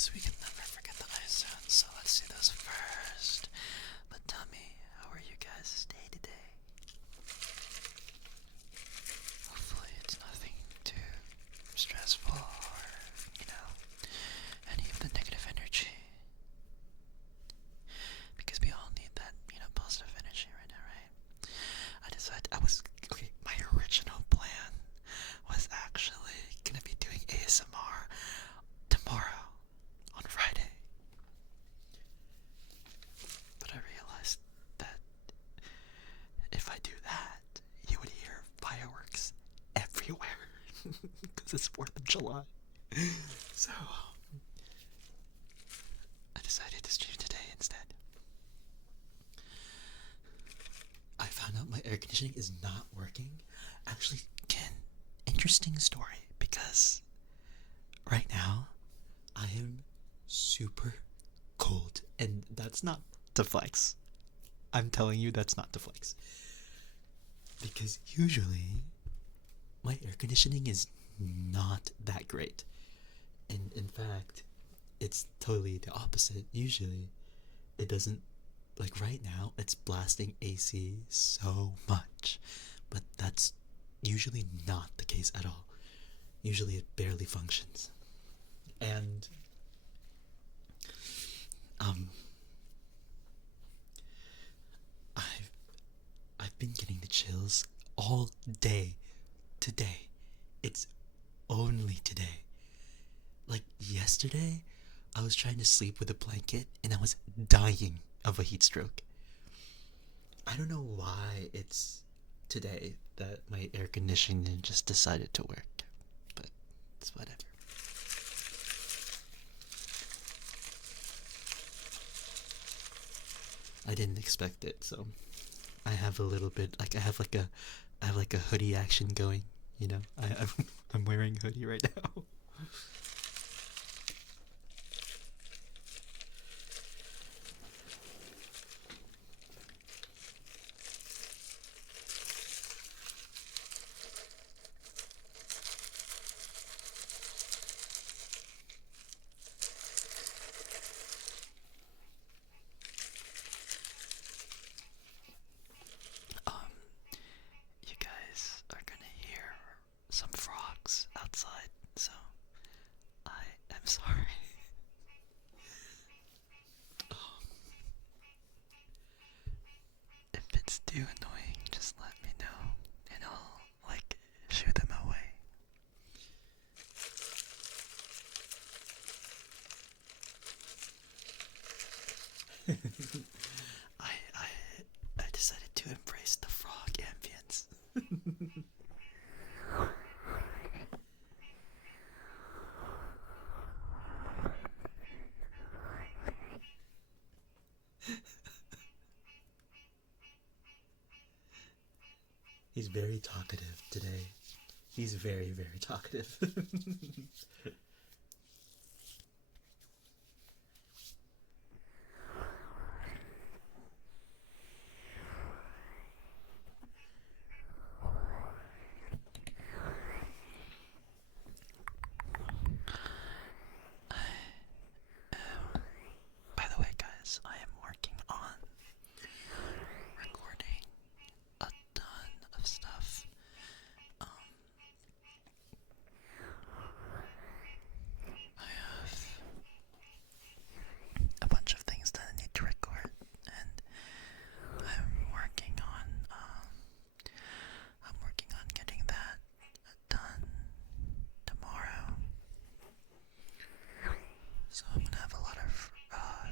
these, we can never forget the ice sounds, so let's do those first. But tell me, how are you guys' day today? Hopefully it's nothing too stressful or, any of the negative energy. Because we all need that, positive energy right now, right? Okay, my original plan was actually gonna be doing ASMR tomorrow, on Friday. But I realized that if I do that, you would hear fireworks everywhere. Because it's 4th of July. So, I decided to stream today instead. I found out my air conditioning is not working. Actually, interesting story, because right now I am super cold, and that's not to flex. I'm telling you, that's not to flex. Because usually my air conditioning is not that great. And in fact, it's totally the opposite. Usually it doesn't, like right now, it's blasting AC so much. But that's usually not the case at all. Usually it barely functions. And I've been getting the chills all day today. It's only today. Like yesterday, I was trying to sleep with a blanket and I was dying of a heat stroke. I don't know why it's today that my air conditioning just decided to work, but it's whatever. I didn't expect it, so I have a little bit, I have like a hoodie action going, I'm wearing a hoodie right now. You guys are gonna hear some frogs outside, so I am sorry. If it's too annoying, just let me know, and I'll, shoo them away. I decided to embrace the frog ambience. He's very talkative today. He's very, very talkative. By the way, guys, I am working on recording a ton of stuff. I have a bunch of things that I need to record, and I'm working on getting that done tomorrow. So I'm gonna have a lot of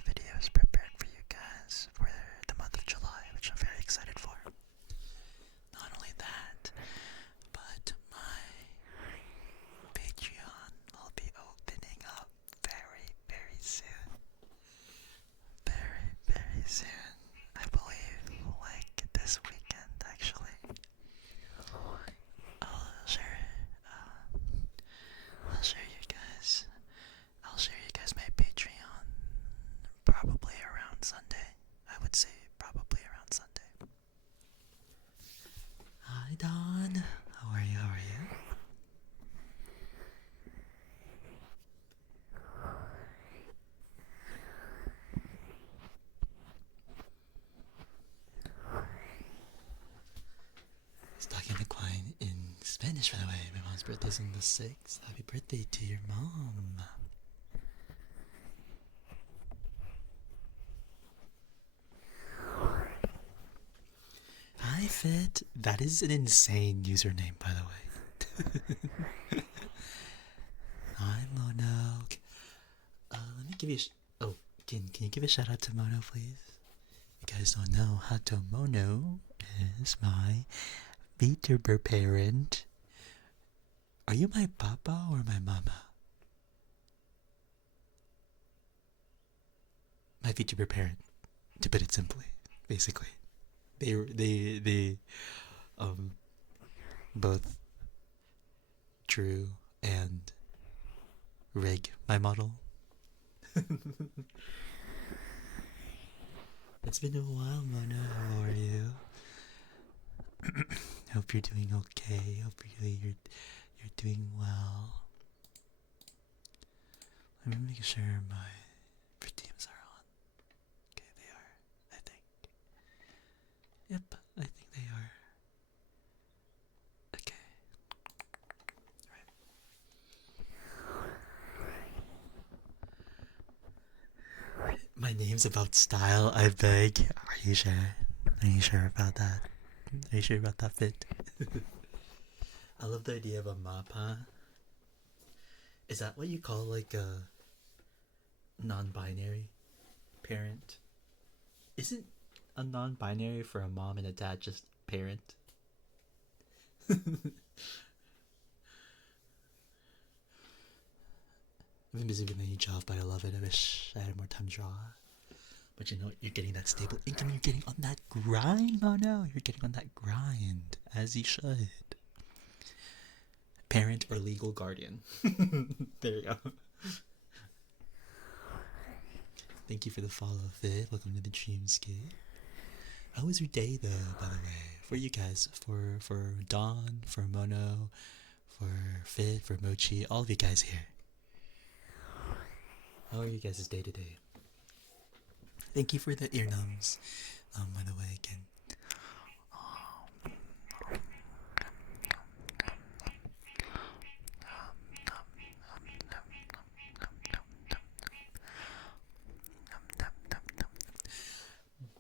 videos prepared for you guys for the month of July, which I'm very excited for. Not only that, but my Patreon will be opening up very, very soon. Very, very soon. I believe, this weekend, actually. I'll share, I'll share you guys. I'll share you guys my Patreon probably around Sunday. I would say probably around Sunday. Hi, Dawn. How are you? How are you? gonna quiet in Spanish, by the way. My mom's birthday's on the 6th. Happy birthday to your mom. Hi, Fit. That is an insane username, by the way. Hi, Mono. Let me give you oh, can you give a shout out to Mono, please? You guys don't know, Hato Mono is my VTuber parent. Are you my papa or my mama? My VTuber parent, to put it simply, basically. They both drew and rig my model. It's been a while, Mona. How are you? Hope you're doing okay. Hope you're doing well. Let me make sure my redeems are on. Okay, they are. I think. Yep, I think they are. Okay. Right. My name's about style, I beg. Are you sure? Are you sure about that? Are you sure about that, Fit? I love the idea of a mappa. Is that what you call like a non-binary parent? Isn't a non-binary for a mom and a dad just parent? I've been busy with my new job, but I love it. I wish I had more time to draw. But you know, you're getting that stable income. You're getting on that grind. Oh no, you're getting on that grind, as you should. Parent or legal guardian. There you go. Thank you for the follow, Fit. Welcome to the Dreamscape. How was your day, though, by the way? For you guys, for Dawn, for Mono, for Fit, for Mochi, all of you guys here. How are you guys' day to day? Thank you for the ear numbs, by the way, again.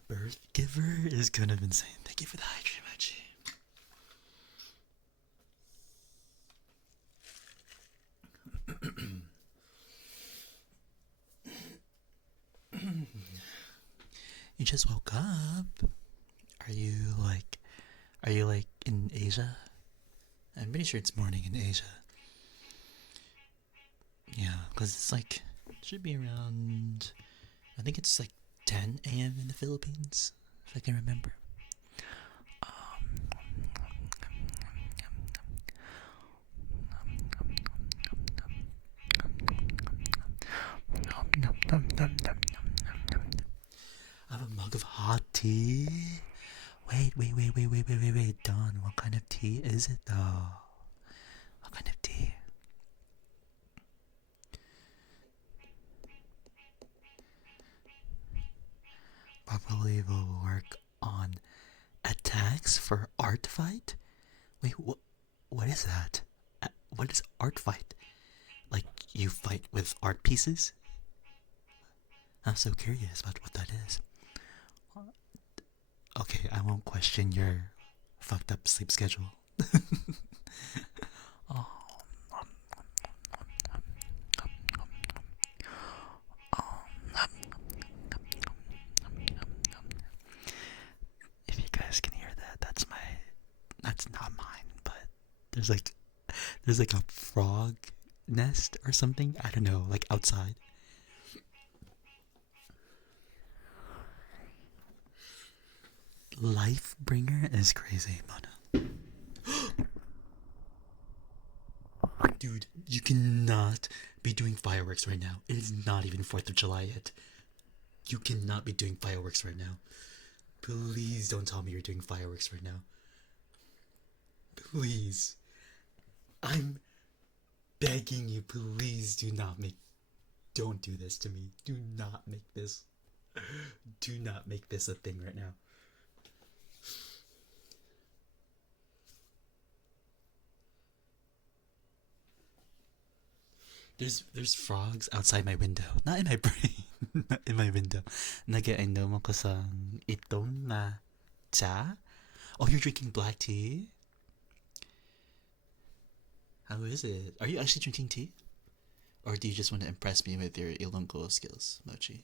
Birth giver is kind of insane. Thank you for the high dream emoji. You just woke up. Are you like in Asia? I'm pretty sure it's morning in Asia. Yeah, because it's like, it should be around, I think it's like 10 a.m. in the Philippines, if I can remember. I have a mug of hot tea. Wait, Don, what kind of tea is it though? What kind of tea? Probably will work on attacks for art fight? Wait, what is that? What is art fight? Like you fight with art pieces? I'm so curious about what that is. Okay, I won't question your fucked up sleep schedule. Oh. If you guys can hear that, that's not mine, but there's like a frog nest or something, I don't know, like outside. Lifebringer is crazy, Mana. Dude, you cannot be doing fireworks right now. It is not even 4th of July yet. You cannot be doing fireworks right now. Please don't tell me you're doing fireworks right now. Please. I'm begging you, please don't do this to me. Do not make this a thing right now. There's frogs outside my window. Not in my brain. Not in my window. Nag-ainom ako sa itong na cha. Oh, you're drinking black tea? How is it? Are you actually drinking tea? Or do you just want to impress me with your Ilonggo skills, Mochi?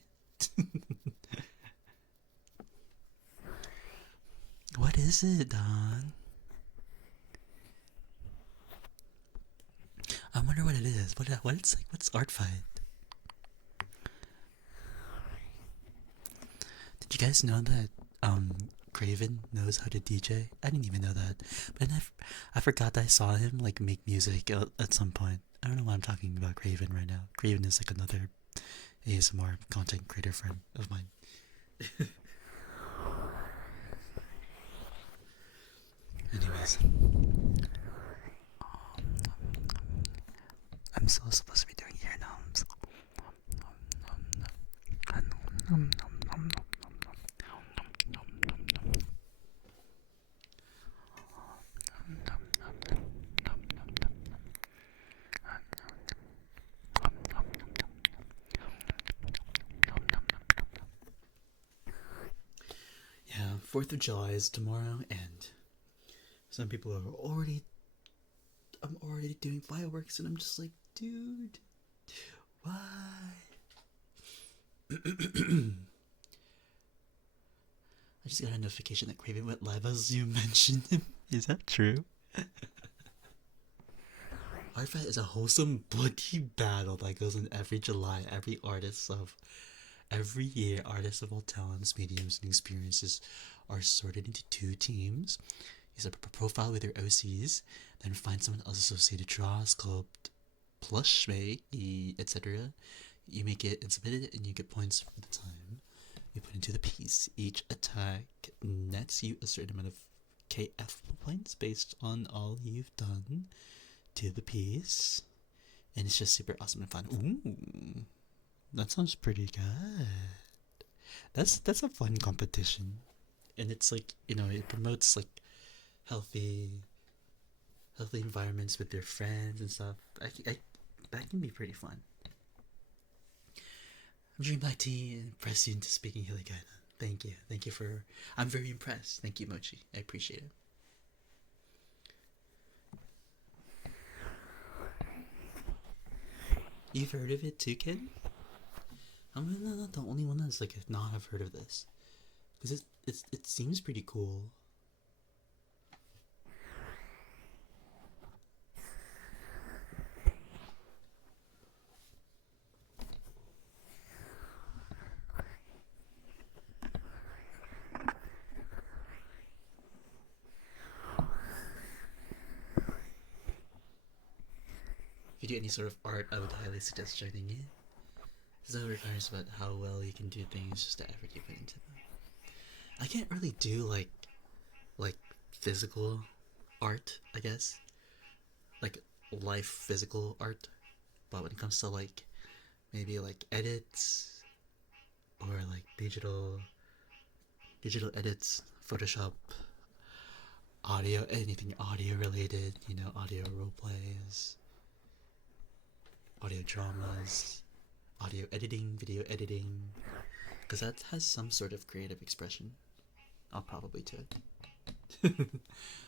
What is it, Don? I wonder what it is. What's art fight? Did you guys know that Craven knows how to DJ? I didn't even know that, but I forgot that I saw him like make music at some point. I don't know why I'm talking about Craven right now. Craven is like another ASMR content creator friend of mine. Anyways, I'm still supposed to be doing ear gnomes. Yeah, 4th of July is tomorrow, and some people are I'm already doing fireworks, and I'm just like, dude, why? I just got a notification that Craven went live as you mentioned him. Is that true? Artfight is a wholesome bloody battle that goes on every July. Every year, artists of all talents, mediums, and experiences are sorted into 2 teams. You set up a profile with your OCs, then find someone else associated, draw, sculpt, plush make, etc. You make it and submit it, and you get points for the time you put into the piece. Each attack nets you a certain amount of KF points based on all you've done to the piece, and it's just super awesome and fun. Ooh, that sounds pretty good. That's a fun competition, and it's like, it promotes like healthy environments with your friends and stuff. That can be pretty fun. I'm drinking black tea and impressed you into speaking Hiligaynon. Thank you for. I'm very impressed. Thank you, Mochi. I appreciate it. You've heard of it too, Ken? I'm not the only one that's like not have heard of this, because it seems pretty cool. If you do any sort of art, I would highly suggest joining it. There's no requirements about how well you can do things, just the effort you put into them. I can't really do like physical art, I guess, like life physical art. But when it comes to like maybe like edits or like digital edits, Photoshop, audio, anything audio related, audio role plays, audio dramas, audio editing, video editing, because that has some sort of creative expression, I'll probably do it.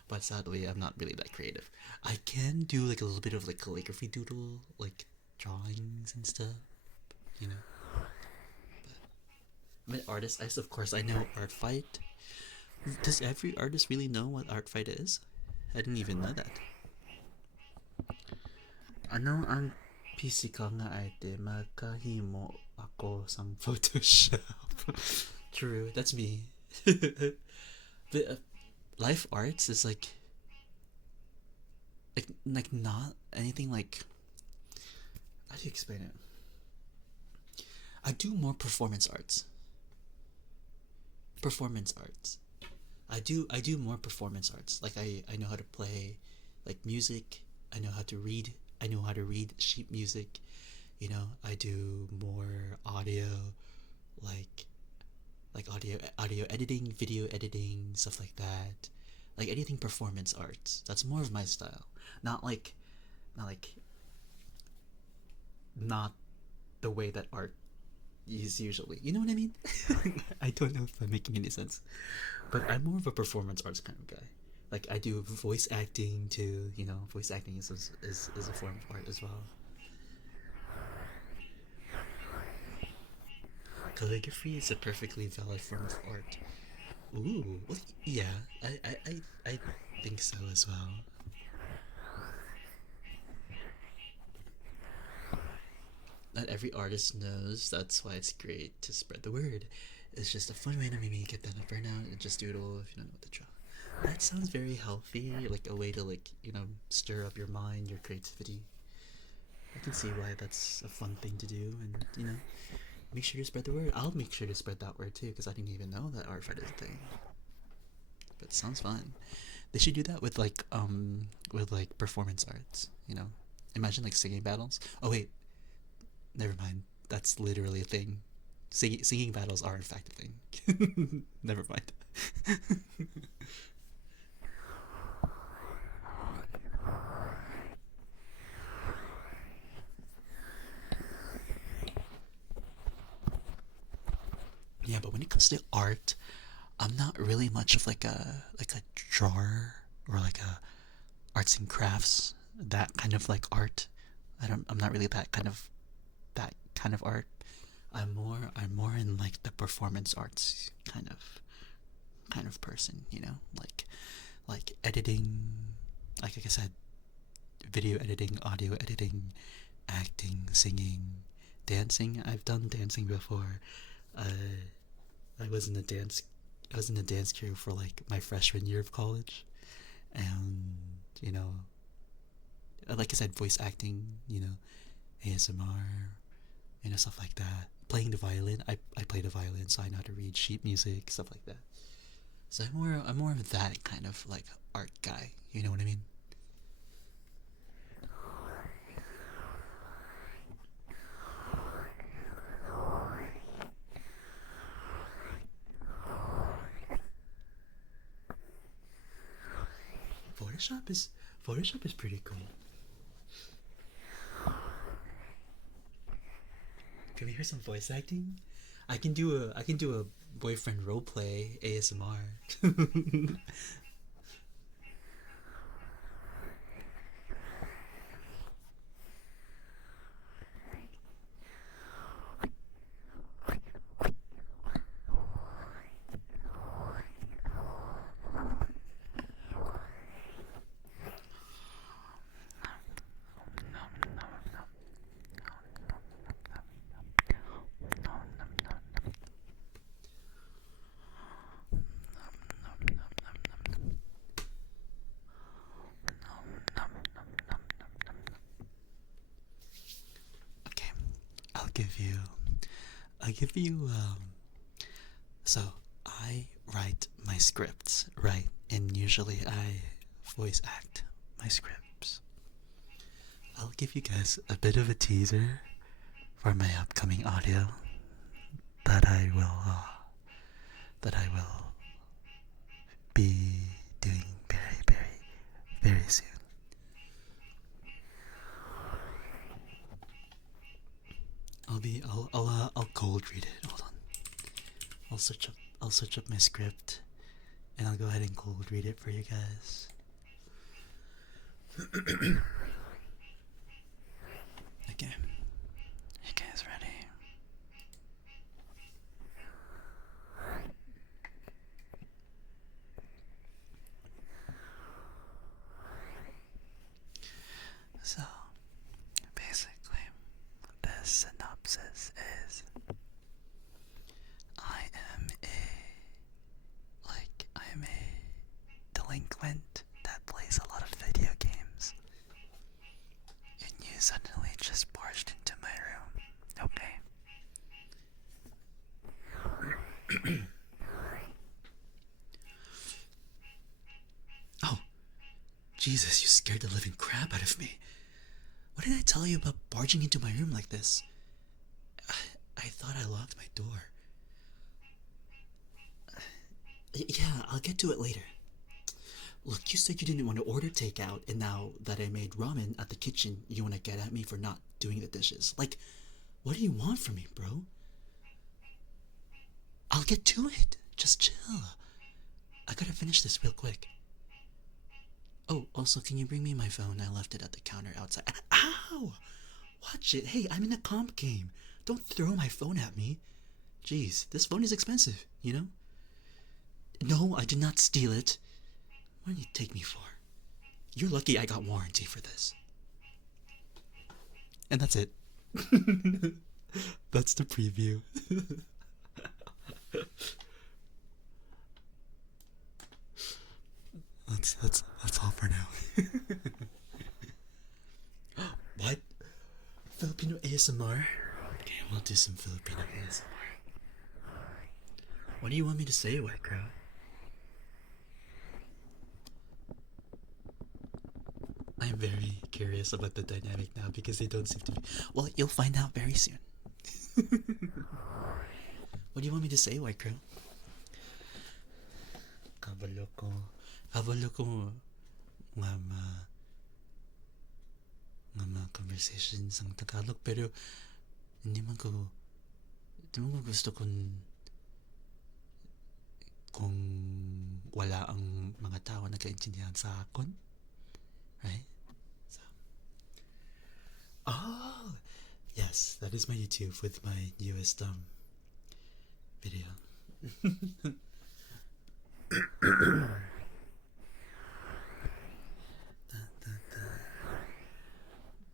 But sadly, I'm not really that creative. I can do like a little bit of like calligraphy doodle, like drawings and stuff, But I'm an artist. Of course, I know art fight. Does every artist really know what art fight is? I didn't even know that. Ano ang PC ka nga arte, makahimo ako sang Photoshop. True, that's me. But life arts is like not anything like. How do you explain it? I do more performance arts. I do more performance arts. Like I know how to play like music. I know how to read. I know how to read sheet music. I do more audio, like audio editing, video editing, stuff like that. Like anything performance arts. That's more of my style. Not like not the way that art is usually. You know what I mean? I don't know if I'm making any sense, but I'm more of a performance arts kind of guy. Like I do voice acting too. You know, voice acting is a form of art as well. Calligraphy is a perfectly valid form of art. Ooh, well, yeah, I think so as well. Not every artist knows. That's why it's great to spread the word. It's just a fun way to maybe get that a burnout and just doodle if you don't know what to draw. That sounds very healthy, like a way to stir up your mind, your creativity. I can see why that's a fun thing to do, and make sure to spread the word. I'll make sure to spread that word too, because I didn't even know that art fight is a thing. But it sounds fun. They should do that with like performance arts. Imagine like singing battles. Oh wait, never mind. That's literally a thing. Singing battles are in fact a thing. Never mind. Yeah, but when it comes to art, I'm not really much of like a drawer or like a arts and crafts, that kind of like art. I'm not really that kind of art. I'm more in like the performance arts kind of person, like editing, like I said, video editing, audio editing, acting, singing, dancing. I've done dancing before. Uh, I was in a dance I was in a dance crew for like my freshman year of college, and like I said, voice acting, ASMR, stuff like that. Playing the violin, I play the violin, so I know how to read sheet music, stuff like that. So I'm more of that kind of like art guy. You know what I mean? Photoshop is Photoshop is pretty cool. Can we hear some voice acting? I can do a boyfriend roleplay ASMR. Okay, I'll give you I'll give you so I write my scripts, right? And usually I voice act my scripts. I'll give you guys a bit of a teaser for my upcoming audio that I will be doing very, very, very soon. I'll cold read it. Hold on. I'll search up my script, and I'll go ahead and cold read it for you guys. Okay. You guys ready? So, basically, the synopsis is I am a delinquent that plays a lot of video games, and you suddenly just barged into my room. Okay. Oh, Jesus, you scared the living crap out of me. What did I tell you about barging into my room like this? I thought I locked my door. Yeah, I'll get to it later. Look, you said you didn't want to order takeout, and now that I made ramen at the kitchen, you want to get at me for not doing the dishes. Like, what do you want from me, bro? I'll get to it. Just chill. I gotta finish this real quick. Oh, also, can you bring me my phone? I left it at the counter outside. Ow! Watch it. Hey, I'm in a comp game. Don't throw my phone at me. Jeez, this phone is expensive, you know? No, I did not steal it. What do you take me for? You're lucky I got warranty for this. And that's it. That's the preview. That's all for now. What? Filipino ASMR? Okay, we'll do some Filipino ASMR. What do you want me to say, White Crow? I'm very curious about the dynamic now because they don't seem to be. Well, you'll find out very soon. What do you want me to say, White Crow? Kabalo ko. Kabalo ko nga mga conversations ang Tagalog, pero hindi man ko gusto kung wala ang mga tao na kaintindihan sa akin. Right? So. Oh! Yes, that is my YouTube with my newest video.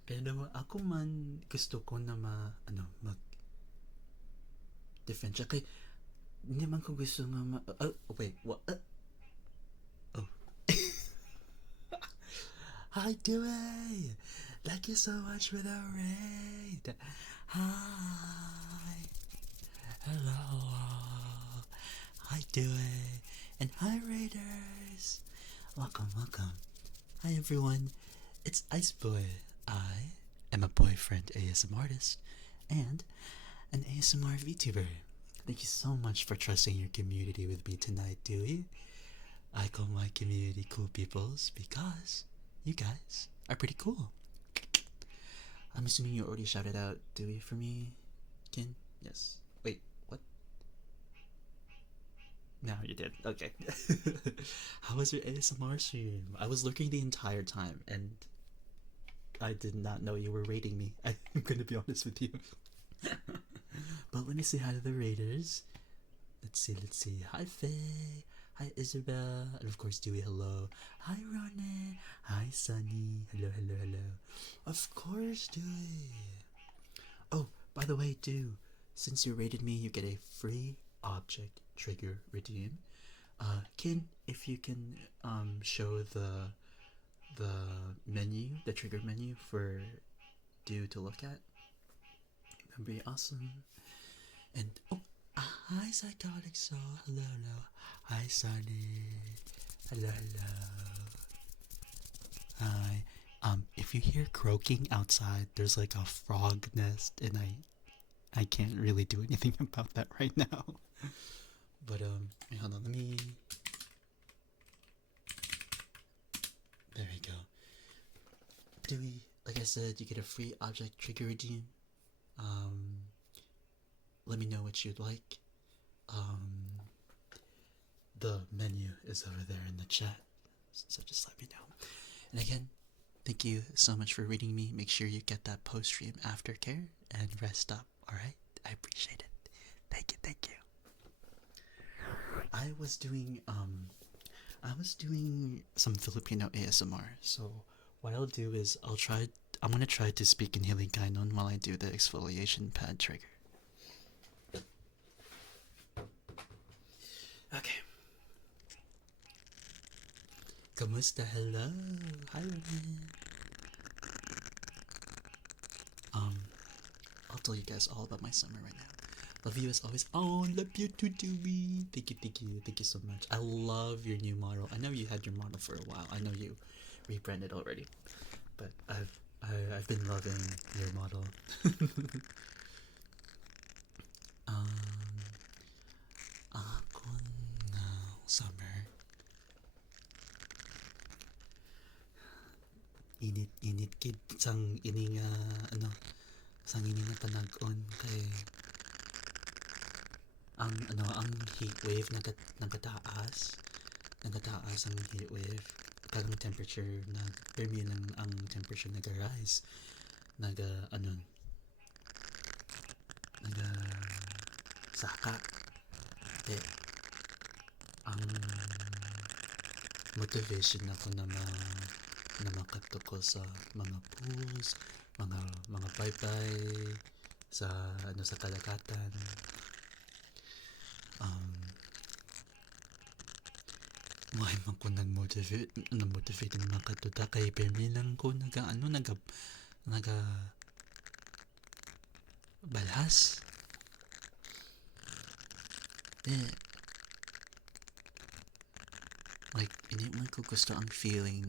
Pero ako man gusto ko na mag differentiate kay hindi man ko gusto nga wait, what? Oh. Hi Dewey! Thank you so much for the raid! Hi! Hello! Hi Dewey! And hi Raiders! Welcome, welcome. Hi everyone, it's Ice Boy. I am a boyfriend ASMR artist and an ASMR VTuber. Thank you so much for trusting your community with me tonight, Dewey. I call my community cool peoples because you guys are pretty cool. I'm assuming you already shouted out Dewey for me, Ken? Yes. Wait, what? No, you did. Okay. How was your ASMR stream? I was lurking the entire time and I did not know you were raiding me. I'm gonna be honest with you. But let me say hi to the raiders. Let's see. Hi Faye. Hi Isabel. And of course Dewey, hello. Hi Ronnie. Hi Sunny. Hello. Of course Dewey. Oh, by the way, since you raided me, you get a free object trigger redeem. Ken, if you can show the menu, the trigger menu for Dew to look at, that'd be awesome. And hi Psychotic Soul, hello. Hi Sunny, hello. Hi. If you hear croaking outside, there's like a frog nest, and I can't really do anything about that right now. But hold on, let me. There we go. Dewey, like I said, you get a free object trigger redeem. Let me know what you'd like. The menu is over there in the chat, so just let me know. And again, thank you so much for reading me. Make sure you get that post-stream aftercare and rest up, alright? I appreciate it. Thank you. I was doing some Filipino ASMR, so what I'll do is I'm gonna try to speak in Hiligaynon while I do the exfoliation pad trigger. Okay. Kamusta? Hello. Hi, Ryan. I'll tell you guys all about my summer right now. Love you as always. Oh, love you too, Dewey. Thank you so much. I love your new model. I know you had your model for a while. I know you rebranded already, but I've been loving your model. Ako now, summer. init kid sang ini nga ano sang ini nga panag-on kay ang heat wave nagataas ang heat wave kagang temperature na permi lang ang temperature nag-rise naga ano naga saka eh ang motivation ako na makatuko sa mga pools, mga paypay sa ano sa kalakatan. Why man ko nag-motivate ng mga katuta kay permi lang ko naga balhas. Eh, like hindi man ko gusto ang feeling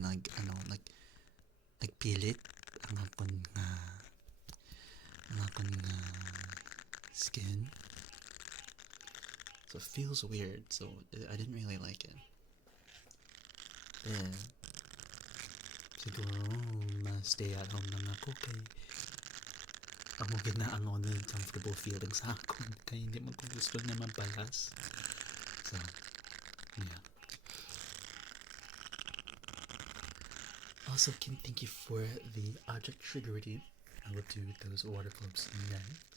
nagpilit ang akon nga skin. So it feels weird. So I didn't really like it. Yeah. Siguro ma-stay at home lang ako kay amo ginaang ako ng comfortable feeling sa akon kaya hindi man ko gusto na mabalas. So, yeah. Also, Kim, thank you for the object trigger redeem. I will do those water globes next.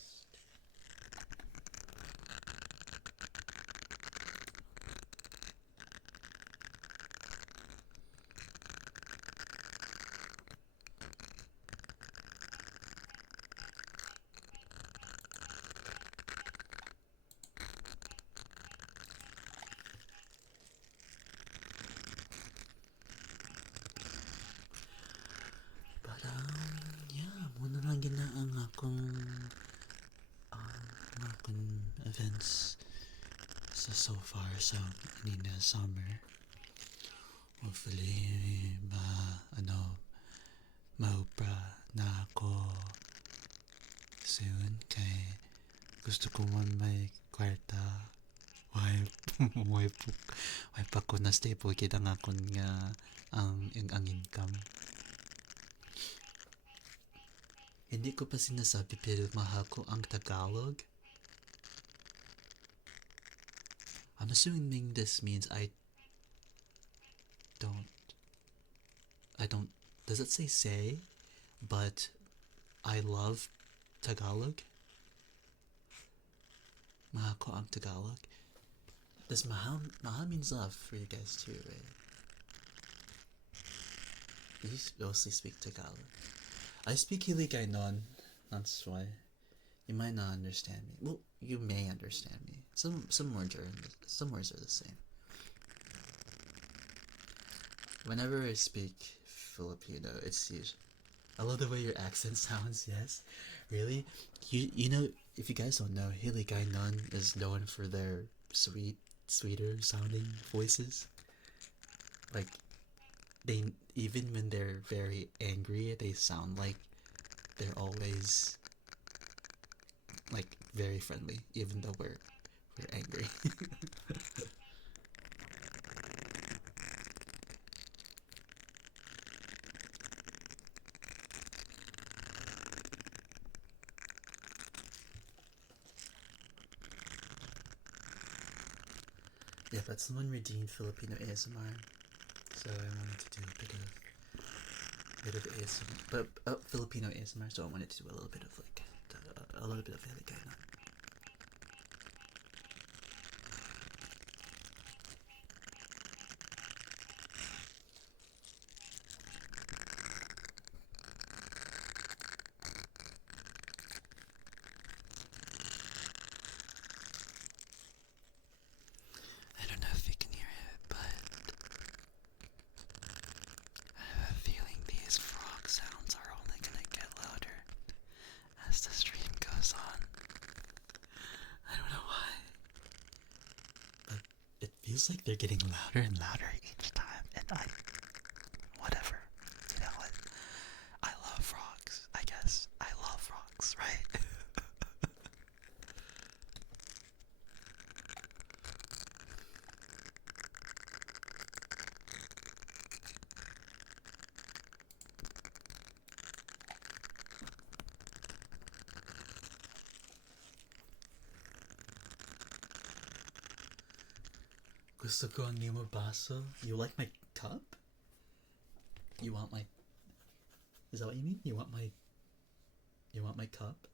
Yeah, muna lang ginaang akong events so far sa kanina summer. Hopefully maupra na ako soon kay gusto ko man may kwarta. Why pa ko na stable kita nga akon nga ang income. Hindi ko pa sinasabi pero mahal ko ang Tagalog. I'm assuming this means I don't, does it say, but I love Tagalog. Mahal ko ang Tagalog. Does mahal means love for you guys too, right? You mostly speak Tagalog. I speak Hiligaynon, that's why. You might not understand me. Well, you may understand me. Some words are the same. Whenever I speak Filipino, it's usually, I love the way your accent sounds. Yes, really. You know, if you guys don't know, Hiligaynon is known for their sweeter sounding voices. Like, they, even when they're very angry, they sound like they're always like very friendly, even though we're angry. Yeah, but someone redeemed Filipino ASMR, so I wanted to do a bit of ASMR, but Filipino ASMR. So I wanted to do a little bit of Filipino. I don't know if you can hear it, but I have a feeling these frog sounds are only gonna get louder as the stream goes on. I don't know why, but it feels like they're getting louder and louder each time, and whatever, you know what? I love frogs, I guess. I love frogs, right? Gusto ko ang iyong baso. You like my cup? You want my... Is that what you mean? You want my... You want my cup?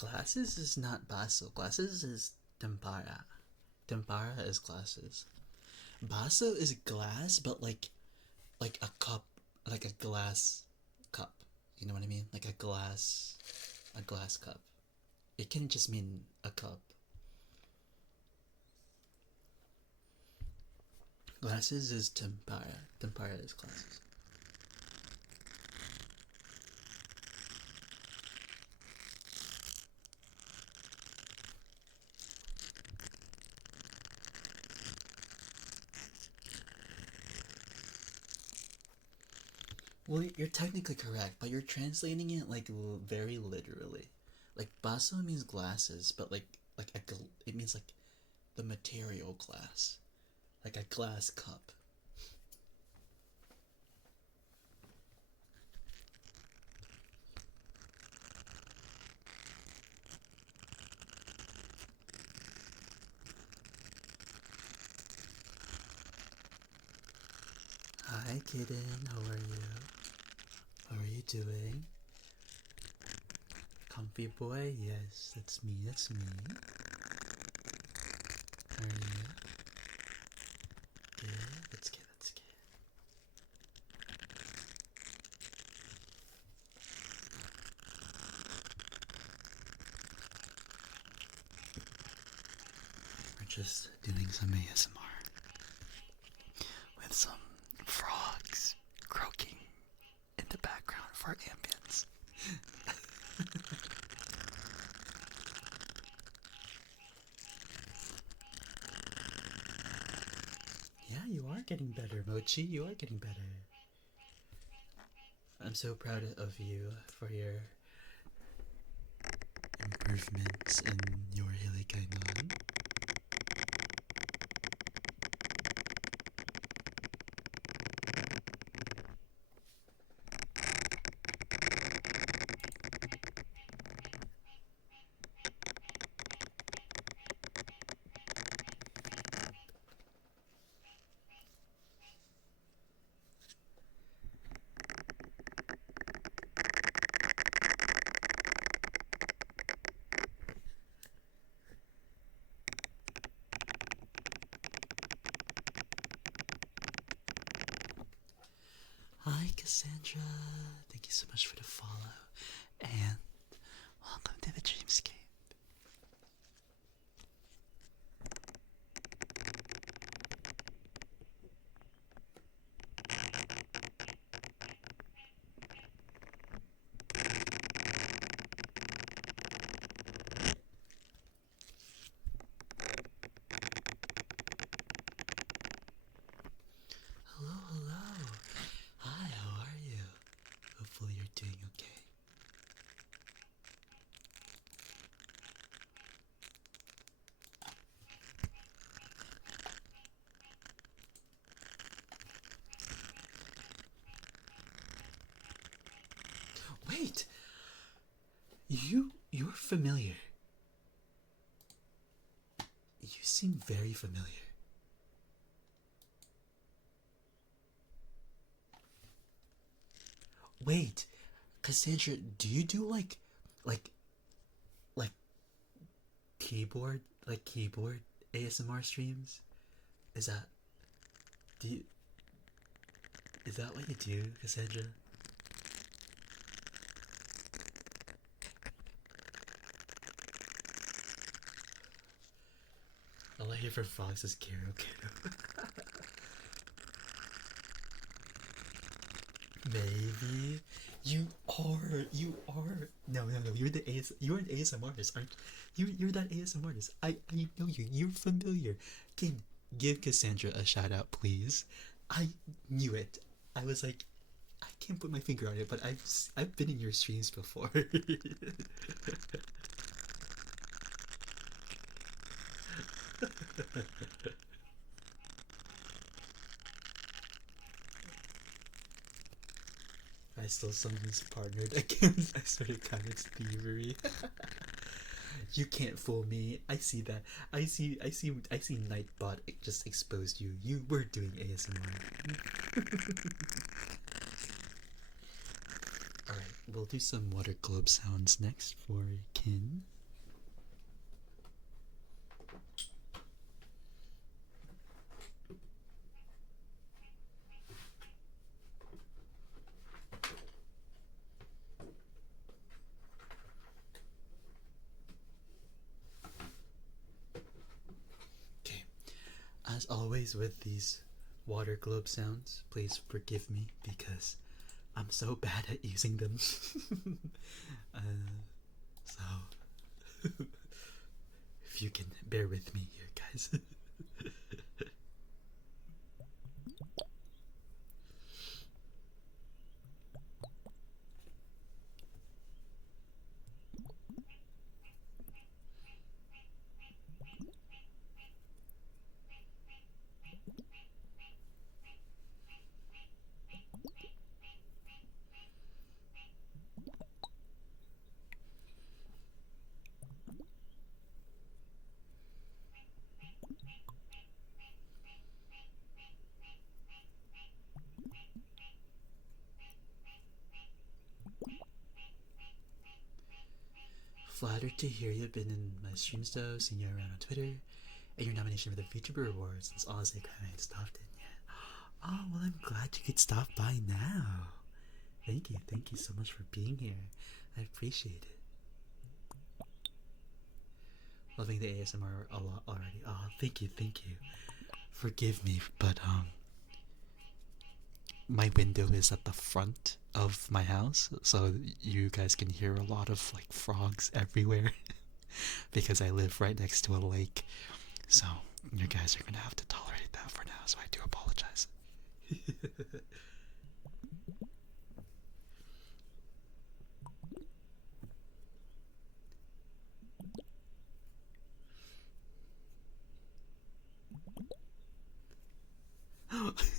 Glasses is not baso. Glasses is tempara. Tempara is glasses. Baso is glass, but like a cup, like a glass cup. You know what I mean? Like a glass cup. It can just mean a cup. Glasses is tempara. Tempara is glasses. Well, you're technically correct, but you're translating it like very literally. Like baso means glasses, but it means like the material glass, like a glass cup. Hi, kitten. How are you? How are you doing? Comfy boy? Yes, that's me. That's me. How are you? Yeah, that's good. That's good. We're just doing some ASMR with some frogs croaking in the background for ambience. Yeah, you are getting better, Mochi. You are getting better. I'm so proud of you for your improvements in your Hilikainan. Hi, Cassandra. Thank you so much for the follow. And welcome to the Dreamscape. Hello, hello. Hi, how are you? Hopefully you're doing okay. Wait! You're familiar. You seem very familiar. Wait, Cassandra, do you do like like keyboard ASMR streams? Is that do you is that what you do, Cassandra? All I hear from Fox is Karo Karo. Maybe you You are. No, no, no. You're the You're an ASM artist, aren't you? You're that ASM artist. I know you. You're familiar. Can give Cassandra a shout out, please. I knew it. I was like, I can't put my finger on it, but I've been in your streams before. I still someone's partnered against I started Kai's thievery. You can't fool me. I see that. I see Nightbot just exposed you. You were doing ASMR. Alright, we'll do some water globe sounds next for Kin. Okay, as always with these water globe sounds, please forgive me because I'm so bad at using them. So, if you can bear with me here, guys. Flattered to hear you've been in my streams though, seeing you around on Twitter, and your nomination for the VTuber Awards since honestly I haven't stopped in yet. Oh, well, I'm glad you could stop by now. Thank you so much for being here. I appreciate it. Loving the ASMR a lot already. Oh, thank you. Forgive me, but my window is at the front of my house, so you guys can hear a lot of like frogs everywhere because I live right next to a lake. So you guys are gonna have to tolerate that for now. So I do apologize.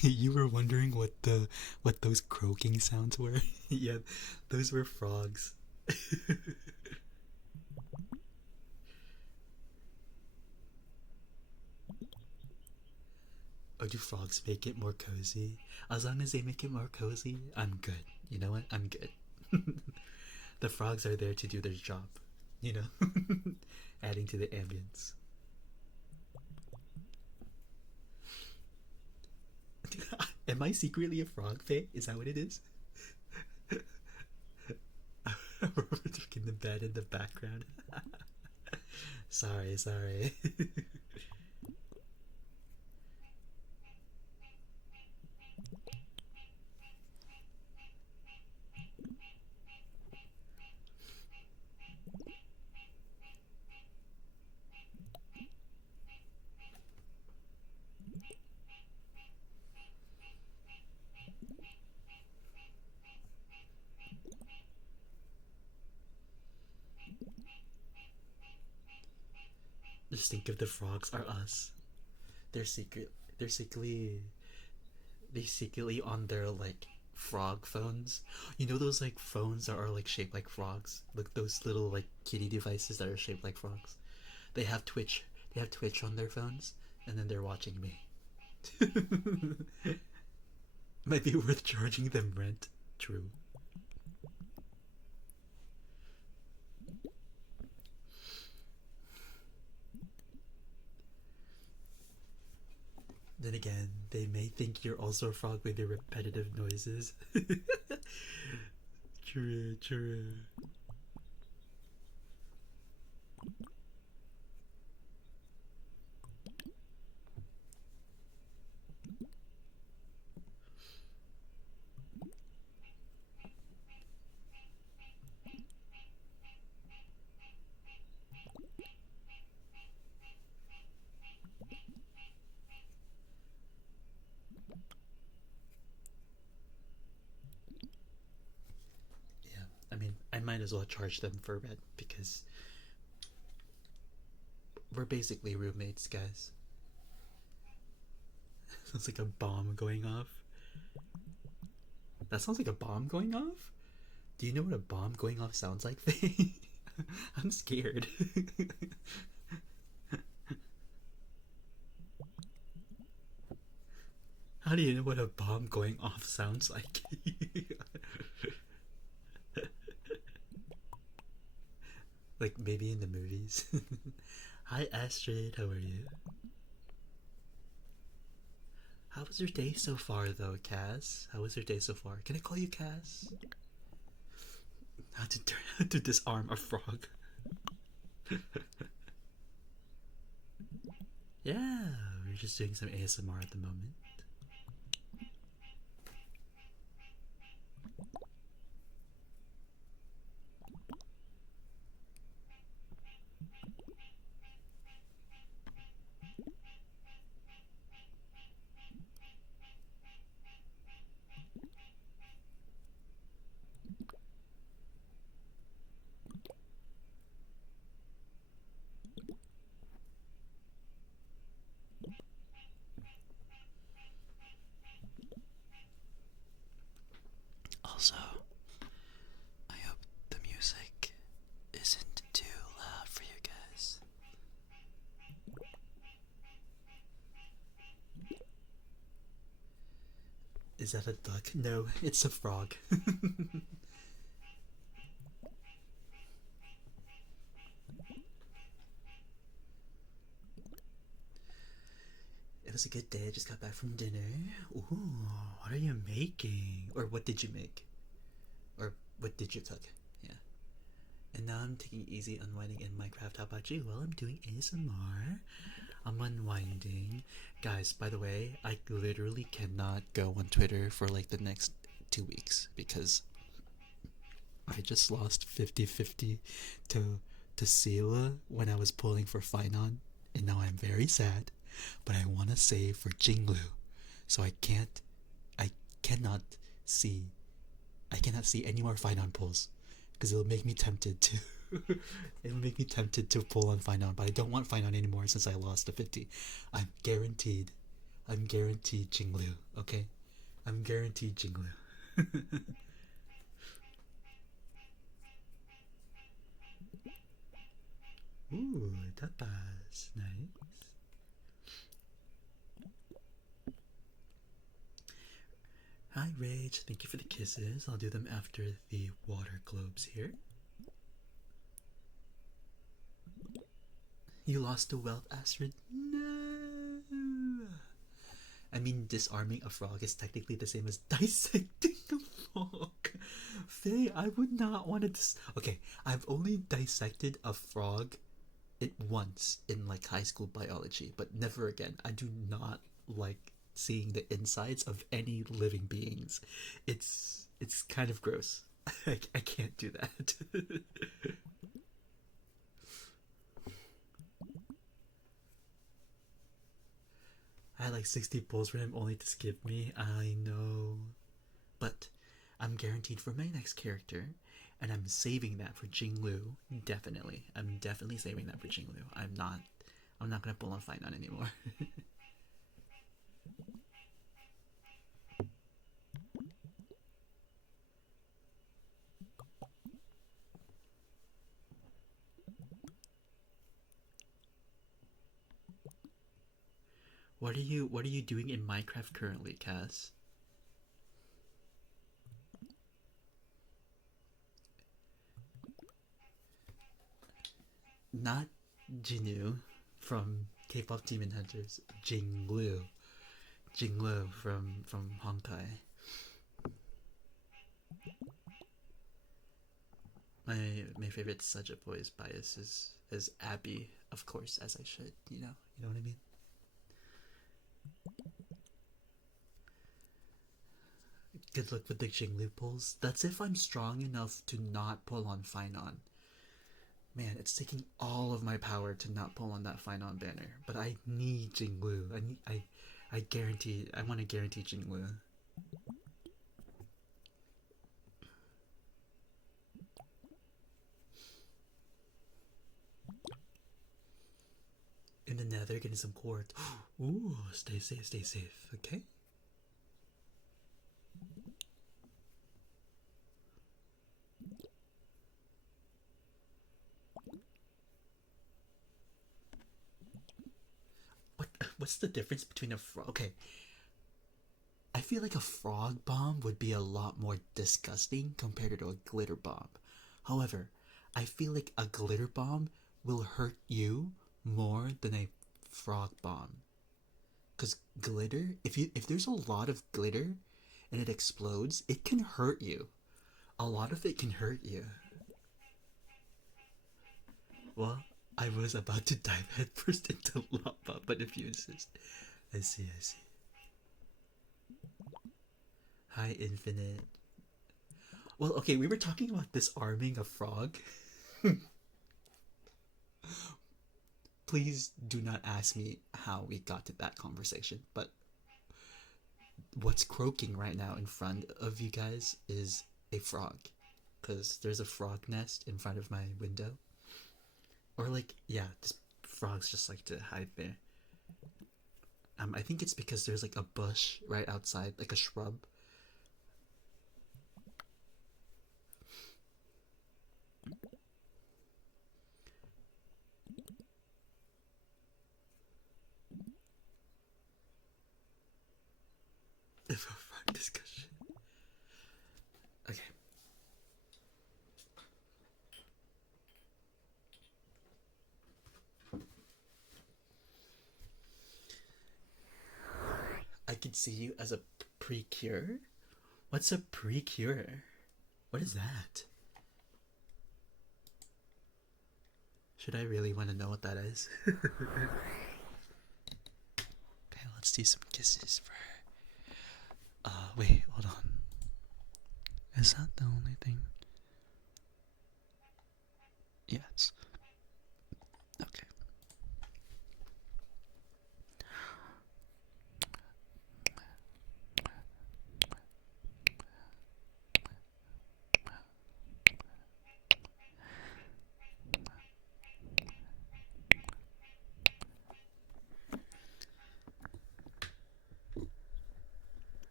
You were wondering what those croaking sounds were? Yeah, those were frogs. Or do frogs make it more cozy? As long as they make it more cozy, I'm good. You know what? I'm good. The frogs are there to do their job, you know, adding to the ambience. Am I secretly a frog, Faye? Is that what it is? We're in the bed in the background. Sorry. Just think if the frogs are us. They're secret. They're secretly. They secretly on their like frog phones. You know those like phones that are like shaped like frogs, like those little like kitty devices that are shaped like frogs. They have Twitch. They have Twitch on their phones, and then they're watching me. Might be worth charging them rent. True. Then again, they may think you're also a frog with your repetitive noises. True. might as well charge them for rent because we're basically roommates, guys. Sounds like a bomb going off. That sounds like a bomb going off? Do you know what a bomb going off sounds like, Faye? I'm scared. How do you know what a bomb going off sounds like? Like maybe in the movies. Hi Astrid, how are you? How was your day so far though, Cass? How was your day so far? Can I call you Cass? How to disarm a frog. Yeah, we're just doing some ASMR at the moment. Also, I hope the music isn't too loud for you guys. Is that a duck? No, it's a frog. It was a good day. I just got back from dinner. Ooh, what are you making? Or what did you make? Or what did you cook? Yeah. And now I'm taking it easy unwinding in Minecraft. How about you? Well, I'm doing ASMR. I'm unwinding. Guys, by the way, I literally cannot go on Twitter for like the next 2 weeks because I just lost 50-50 to Sela when I was pulling for Finon, and now I'm very sad. But I want to save for Jinglu, so I cannot see any more Finon pulls because it'll make me tempted to. It'll make me tempted to pull on Finon, but I don't want Finon anymore since I lost the 50. I'm guaranteed Jinglu. Okay, I'm guaranteed Jinglu. Ooh, tapas, nice. Hi Rage, thank you for the kisses. I'll do them after the water globes here. You lost the wealth, Astrid? No! I mean, disarming a frog is technically the same as dissecting a frog. Faye, I would not want to Okay, I've only dissected a frog once in like high school biology, but never again. I do not like seeing the insides of any living beings. It's kind of gross. I can't do that. I had like 60 pulls for him only to skip me. I know. But I'm guaranteed for my next character, and I'm saving that for Jinglu. Definitely. I'm definitely saving that for Jinglu. I'm not gonna pull on Finon anymore. What are you doing in Minecraft currently, Cass? Not Jinu from K-pop Demon Hunters. Jinglu. Jinglu from Honkai. My favorite Suja Boys bias is Abby, of course, as I should, you know what I mean? Good luck with the Jinglu pulls. That's if I'm strong enough to not pull on Finon. Man, it's taking all of my power to not pull on that Finon banner. But I need Jinglu. I guarantee, I want to guarantee Jinglu. they're getting some cords. Ooh, stay safe, stay safe, okay? What's the difference between a frog? Okay, I feel like a frog bomb would be a lot more disgusting compared to a glitter bomb. However, I feel like a glitter bomb will hurt you more than a frog bomb. Cause glitter, if there's a lot of glitter and it explodes, it can hurt you. A lot of it can hurt you. Well, I was about to dive headfirst into lava, but if you insist. I see, I see. Hi, Infinite. Well, okay, we were talking about disarming a frog. Please do not ask me how we got to that conversation, but what's croaking right now in front of you guys is a frog. Because there's a frog nest in front of my window. Or, like, yeah, just frogs just like to hide there. I think it's because there's like a bush right outside, like a shrub. If a frog discussion. Okay. I could see you as a pre-cure. What's a pre-cure? What is that? Should I really want to know what that is? Okay, let's do some kisses for her. Wait, hold on. Is that the only thing? Yes. Okay.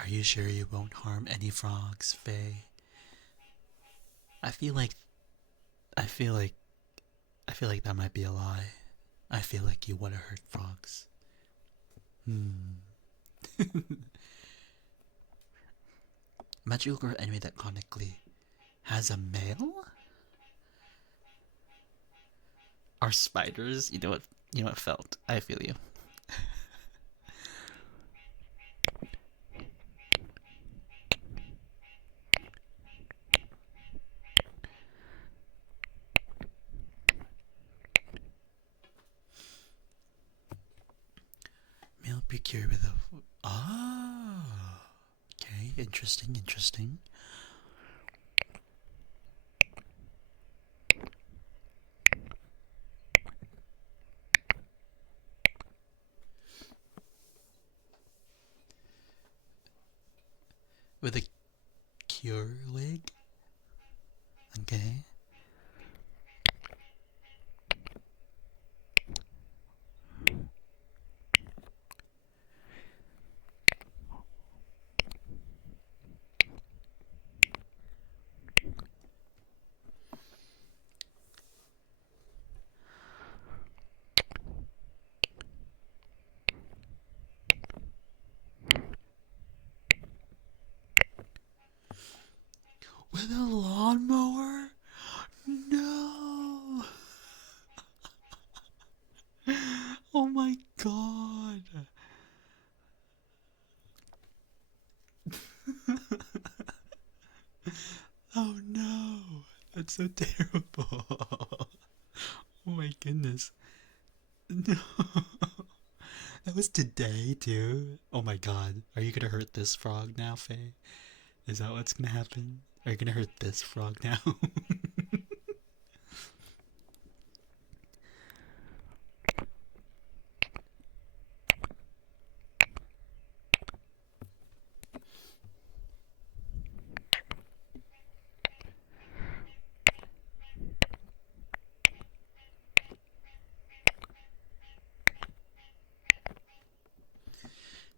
Are you sure you won't harm any frogs, Faye? I feel like I feel like I feel like that might be a lie. I feel like you want to hurt frogs. Magical girl anime that chronically has a male? Are spiders? You know what? You know what felt? I feel you. Male precure with a. Ah. Okay. Interesting. Interesting. With a cure wig. Okay. With a lawnmower? No! Oh my god! Oh no! That's so terrible! Oh my goodness. No! That was today, too. Oh my god. Are you gonna hurt this frog now, Faye? Is that what's gonna happen? Are you gonna hurt this frog now?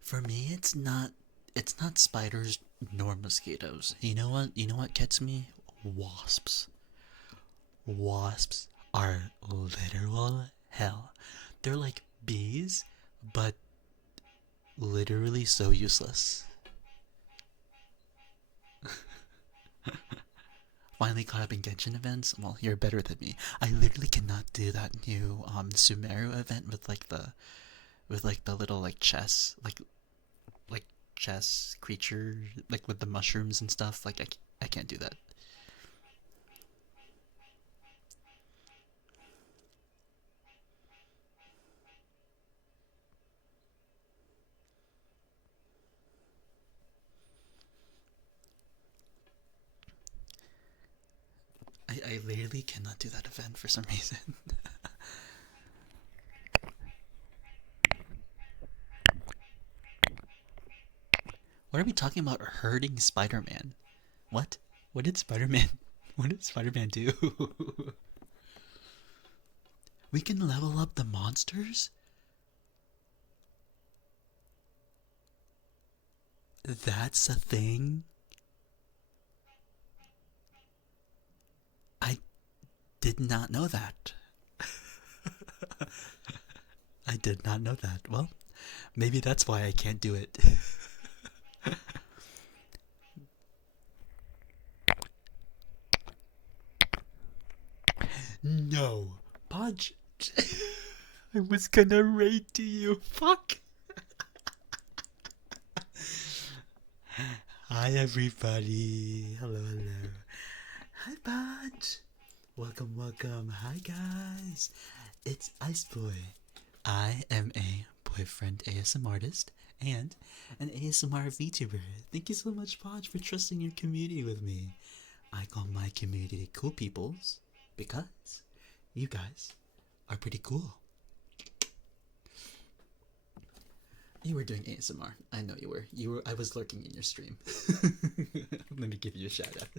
For me, it's not spiders nor mosquitoes. You know what? You know what gets me? Wasps. Wasps are literal hell. They're like bees, but literally so useless. Finally caught up in Genshin events. Well, you're better than me. I literally cannot do that new Sumeru event with like the little like chess like chess creature like with the mushrooms and stuff. Like I can't do that. I literally cannot do that event for some reason. What are we talking about? Hurting Spider-Man? What? What did Spider-Man? What did Spider-Man do? We can level up the monsters? That's a thing? I did not know that. I did not know that. Well, maybe that's why I can't do it. No. Podge. I was gonna raid to you. Fuck. Hi, everybody. Hello, hello. Hi, Podge. Welcome, welcome. Hi, guys. It's Ice Boy. I am a boyfriend ASM artist and an ASMR VTuber. Thank you so much, Podge, for trusting your community with me. I call my community Cool Peoples because you guys are pretty cool. You were doing ASMR. I know you were. You were. I was lurking in your stream. Let me give you a shout out.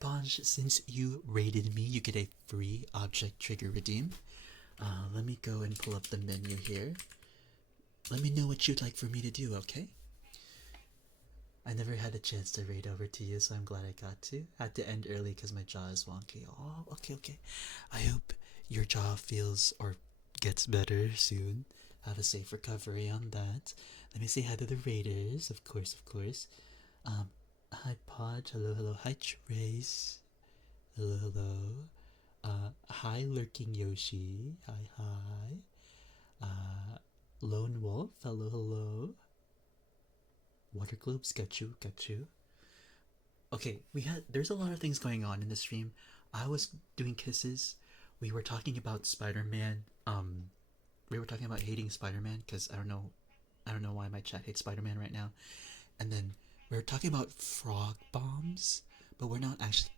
Bonj, since you raided me, you get a free object trigger redeem. Let me go and pull up the menu here. Let me know what you'd like for me to do, okay? I never had a chance to raid over to you, so I'm glad I got to. Had to end early because my jaw is wonky. Oh, okay, okay. I hope your jaw feels or gets better soon. Have a safe recovery on that. Let me say hi to the raiders, of course, of course. Hi Pod, hello, hello. Hi Trace, hello, hello. Hi Lurking Yoshi, hi, hi. Lone Wolf, hello, hello. Water globes, got you, got you. Okay, there's a lot of things going on in the stream. I was doing kisses. We were talking about Spider-Man. We were talking about hating Spider-Man because I don't know why my chat hates Spider-Man right now. And then we were talking about frog bombs, but we're not actually.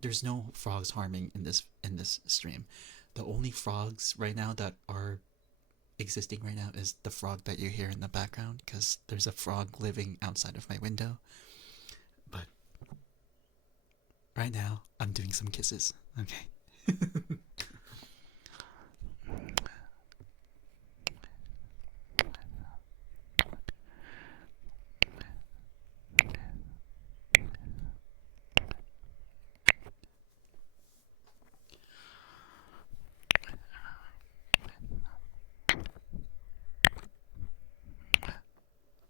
There's no frogs harming in this stream. The only frogs right now that are existing right now is the frog that you hear in the background because there's a frog living outside of my window. But right now, I'm doing some kisses. Okay.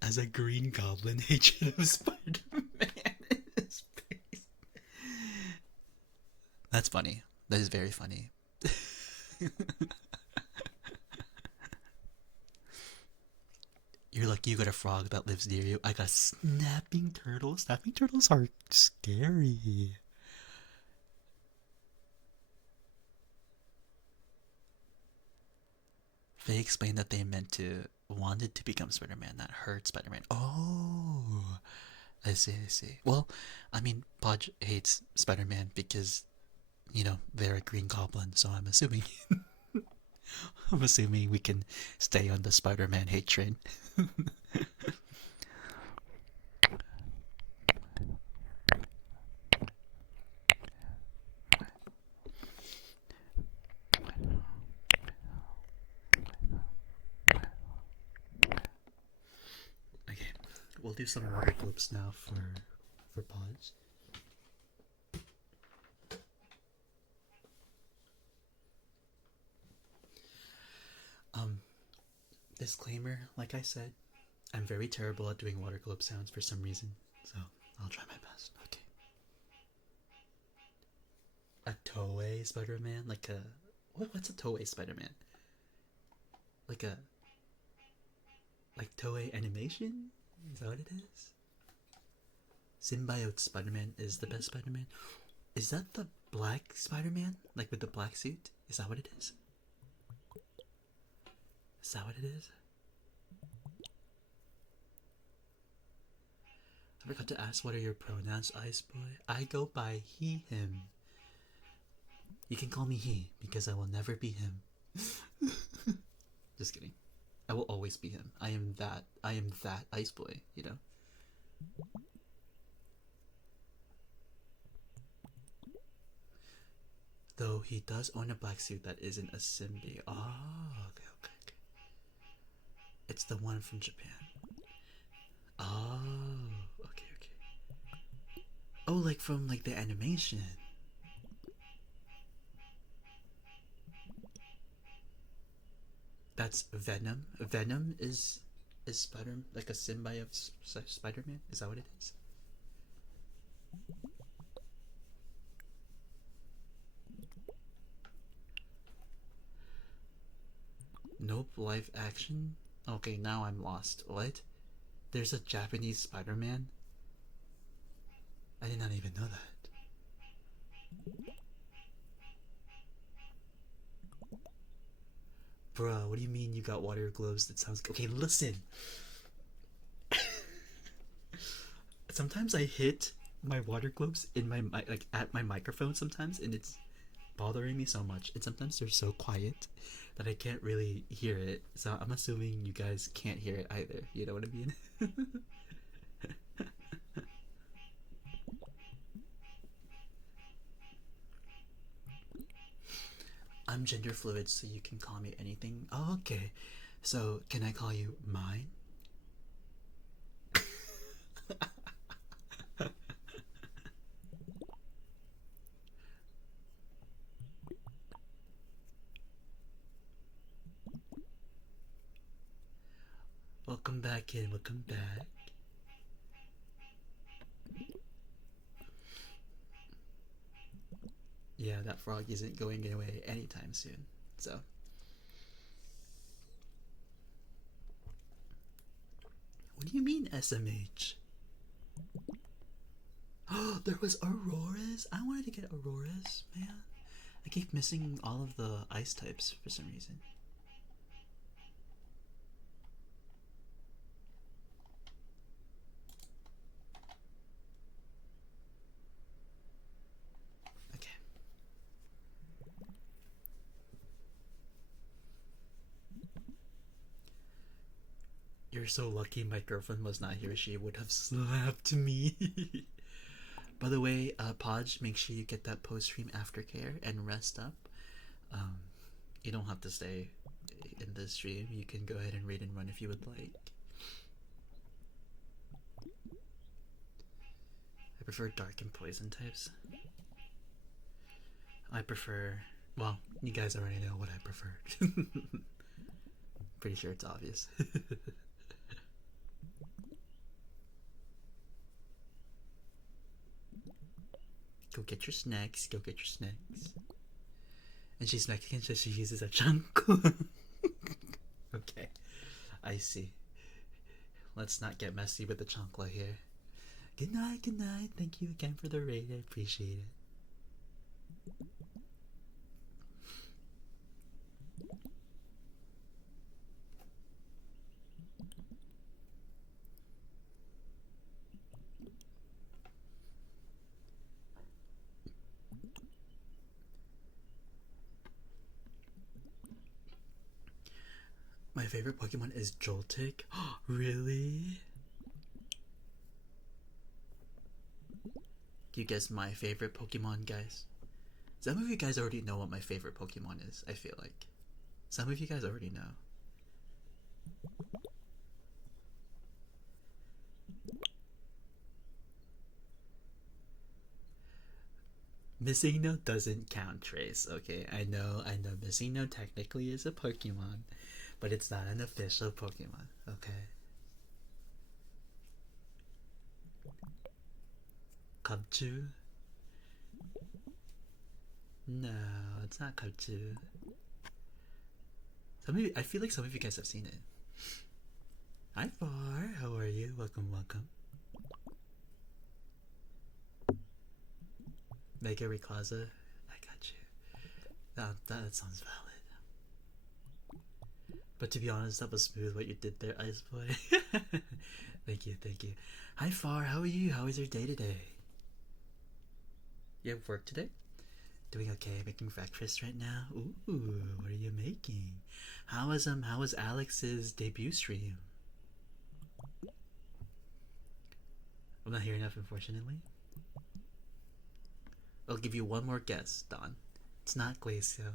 As a green goblin, hatred of Spider-Man in space. That's funny. That is very funny. You're lucky you got a frog that lives near you. I got a snapping turtle. Snapping turtles are scary. They explained that they wanted to become Spider-Man, not hurt Spider-Man. Oh, I see, I see. Well, I mean, Podge hates Spider-Man because, they're a Green Goblin, so I'm assuming I'm assuming we can stay on the Spider-Man hate train. Okay, we'll do some water clips now for Podge. Um, Disclaimer, like I said, I'm very terrible at doing water globe sounds for some reason, so I'll try my best. Okay. A Toei Spider-Man? Like a... What's a Toei Spider-Man? Like a... Like Toei animation? Is that what it is? Symbiote Spider-Man is the best Spider-Man. Is that the black Spider-Man? Like with the black suit? Is that what it is? Is that what it is? I forgot to ask, what are your pronouns, Ice Boy? I go by he, him. You can call me he, because I will never be him. Just kidding. I will always be him. I am that Ice Boy, Though he does own a black suit that isn't a Symbi. Oh, okay. It's the one from Japan. Oh, okay. Oh, like from like the animation. That's Venom. Venom is Spider, like a symbiote of Spider-Man. Is that what it is? Nope, live action. Okay, now I'm lost. What? There's a Japanese Spider-Man? I did not even know that. Bruh, what do you mean you got water globes? That sounds... Okay, listen. Sometimes I hit my water globes in my like at my microphone sometimes, and it's bothering me so much. And sometimes they're so quiet that I can't really hear it. So I'm assuming you guys can't hear it either. You know what I mean? I'm gender fluid, so you can call me anything. Oh, okay. So can I call you mine? Welcome back in. Welcome back. Yeah, that frog isn't going away anytime soon. So. What do you mean SMH? Oh, there was Auroras? I wanted to get Auroras, man. I keep missing all of the ice types for some reason. Okay. You're so lucky my girlfriend was not here. She would have slapped me. By the way, Podge, make sure you get that post-stream aftercare and rest up. You don't have to stay in the stream. You can go ahead and raid and run if you would like. I prefer dark and poison types. I prefer... Well, you guys already know what I prefer. Pretty sure it's obvious. Go get your snacks. Go get your snacks. And she's Mexican, so she uses a chanco. Okay, I see. Let's not get messy with the chancla here. Good night, good night. Thank you again for the raid. I appreciate it. My favorite Pokemon is Joltik. Really? Can you guess my favorite Pokemon, guys? Some of you guys already know what my favorite Pokemon is, I feel like. Some of you guys already know. Missing Note doesn't count, Trace, okay? I know Missing Note technically is a Pokemon, but it's not an official Pokemon, okay? Cubchoo? No, it's not Cubchoo. I feel like some of you guys have seen it. Hi Far, how are you? Welcome, welcome. Mega Rayquaza, I got you. That sounds valid. But to be honest, that was smooth what you did there, Ice Boy. Thank you, thank you. Hi Far, how are you? How is your day today? You have work today? Doing okay, making breakfast right now? Ooh, what are you making? How was Alex's debut stream? I'm not hearing enough, unfortunately. I'll give you one more guess, Don. It's not Glacio.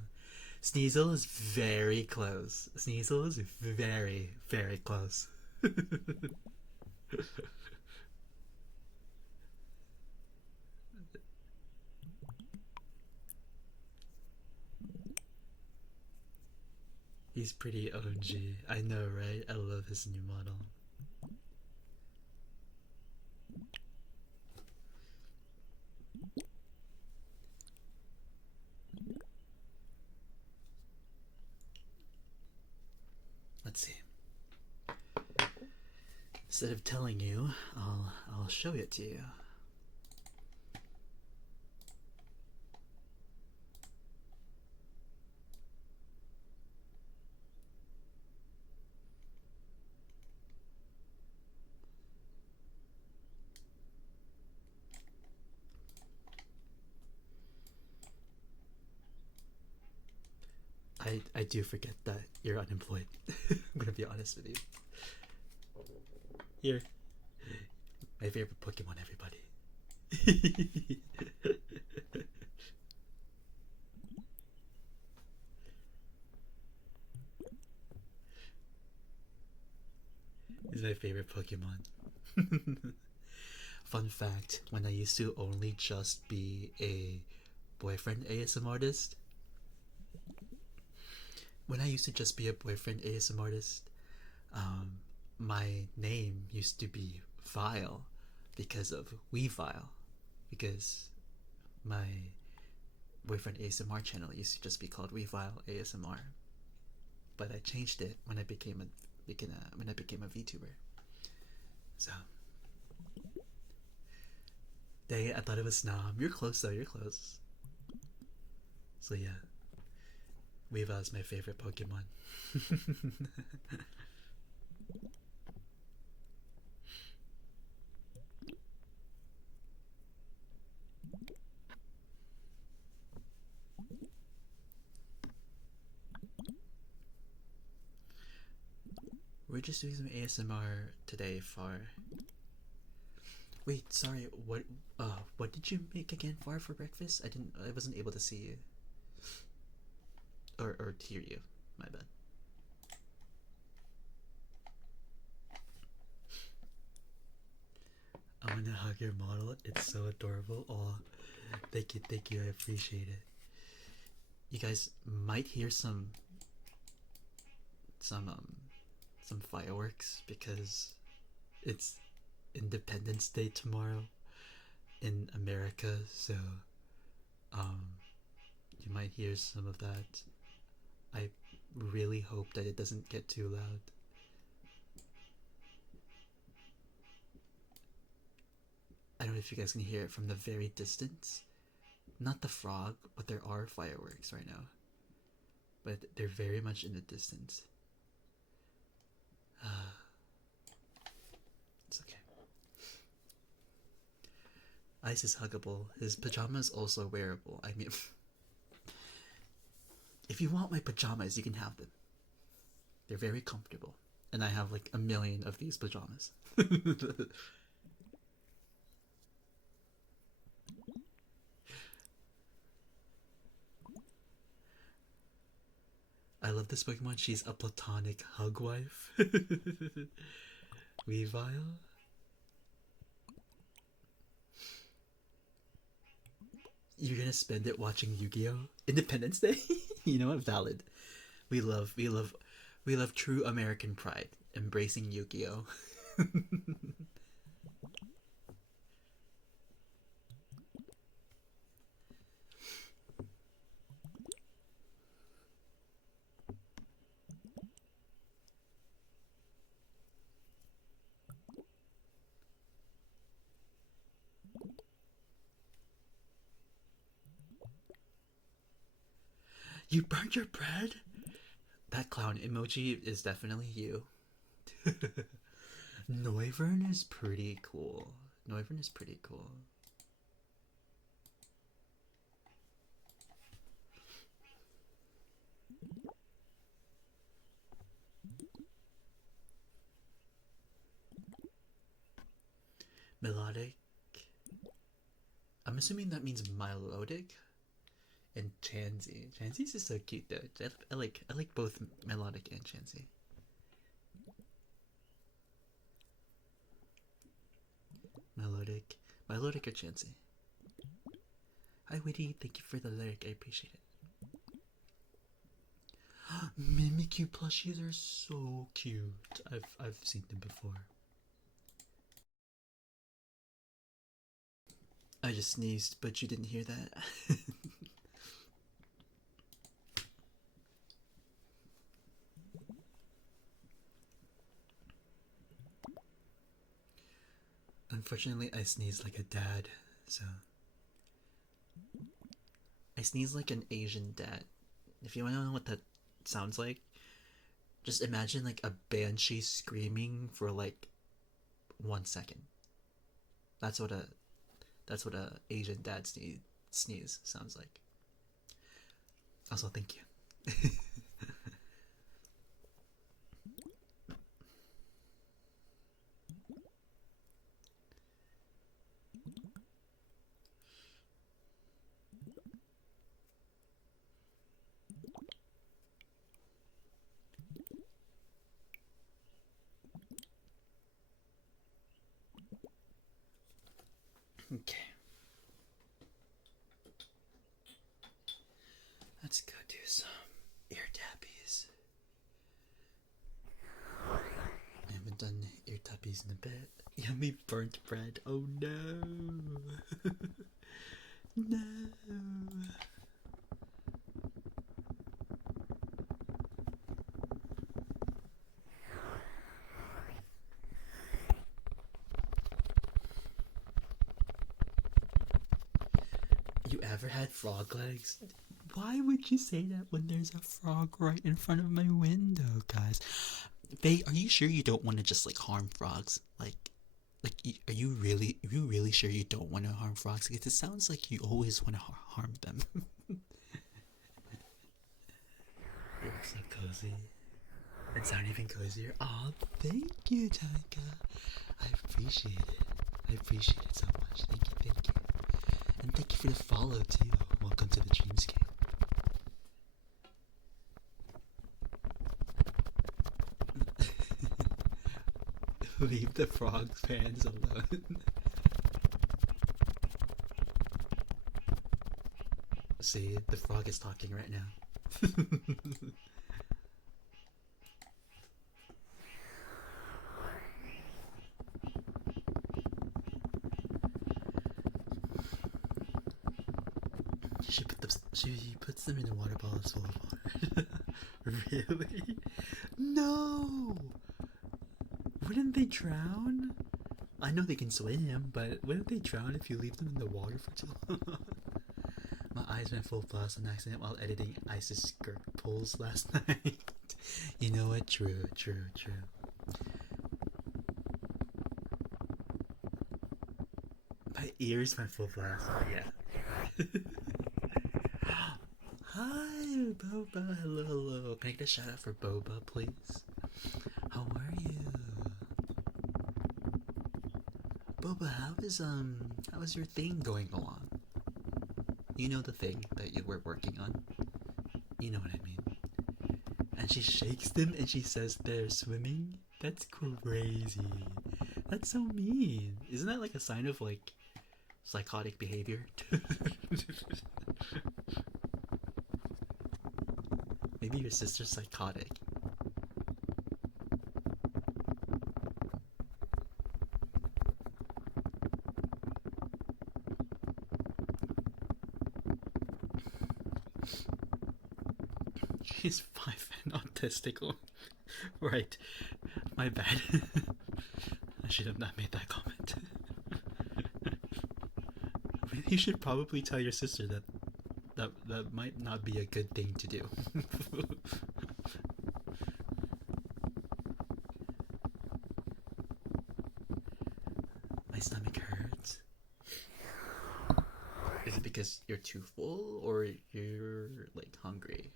Sneasel is very close. Sneasel is very, very close. He's pretty OG. I know, right? I love his new model. Let's see. Instead of telling you, I'll show it to you. I do forget that you're unemployed. I'm gonna be honest with you. Here, my favorite Pokemon, everybody. He's my favorite Pokemon. Fun fact, when I used to only just be a boyfriend ASM artist, my name used to be Vile because of Weavile, because my boyfriend ASMR channel used to just be called Weavile ASMR, but I changed it when I became a VTuber. So, dang it, I thought it was Snom. You're close though. You're close. So yeah, Weavile is my favorite Pokemon. We're just doing some ASMR today for. Wait, sorry. What did you make again, for breakfast? I wasn't able to see you. Or hear you. My bad. I want to hug your model. It's so adorable. Oh, thank you. I appreciate it. You guys might hear some fireworks because it's Independence Day tomorrow in America, so you might hear some of that. I really hope that it doesn't get too loud. know if you guys can hear it from the very distance. Not the frog, but there are fireworks right now. But they're very much in the distance. It's okay. Ice is huggable. His pajamas also wearable. I mean, if you want my pajamas, you can have them. They're very comfortable. And I have like a million of these pajamas. I love this Pokemon. She's a platonic hug wife. Weavile. You're gonna spend it watching Yu-Gi-Oh! Independence Day? You know what? Valid. We love true American pride, embracing Yu-Gi-Oh! You burnt your bread? That clown emoji is definitely you. Noivern is pretty cool. Noivern is pretty cool. Melodic. I'm assuming that means melodic. And Chansey. Chansey's just so cute though. I like both melodic and Chansey. Melodic. Melodic or Chansey? Hi Witty, thank you for the lyric, I appreciate it. Mimikyu plushies are so cute. I've seen them before. I just sneezed, but you didn't hear that. Unfortunately, I sneeze like a dad, so. I sneeze like an Asian dad. If you want to know what that sounds like, just imagine like a banshee screaming for like 1 second. That's what a Asian dad sneeze sounds like. Also, thank you. Okay. Let's go do some ear tappies. I haven't done ear tappies in a bit. Yummy burnt bread. Oh no. No. You ever had frog legs? Why would you say that when there's a frog right in front of my window, guys? Faye, are you sure you don't want to just like harm frogs? Are you really sure you don't want to harm frogs? Because it sounds like you always want to harm them. It looks so cozy. It's not even cozier. Aw, thank you, Tanka. I appreciate it. I appreciate it so much. Thank you, thank you. And thank you for the follow, too. Welcome to the Dreamscape. Leave the frog fans alone. See, the frog is talking right now. She puts them in a water bottle full of water. Really? No! Wouldn't they drown? I know they can swim, but wouldn't they drown if you leave them in the water for too long? My eyes went full blast on accident while editing Ice's skirt pulls last night. You know what? True. My ears went full blast. Yeah. Hi, Boba. Hello. Can I get a shout out for Boba, please? How are you? Boba, how is your thing going along? You know the thing that you were working on. You know what I mean. And she shakes them and she says they're swimming. That's crazy. That's so mean. Isn't that like a sign of like psychotic behavior? Maybe your sister's psychotic. She's 5 and autistic. Right. My bad. I should have not made that comment. You should probably tell your sister that might not be a good thing to do. My stomach hurts. Is it because you're too full or you're like hungry?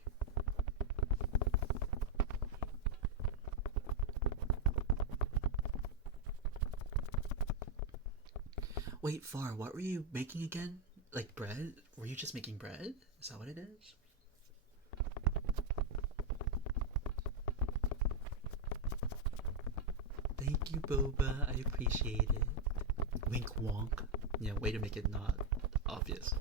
Wait, Far, what were you making again? Like bread? Were you just making bread? Is that what it is? Thank you, Boba. I appreciate it. Wink wonk. Yeah, way to make it not obvious.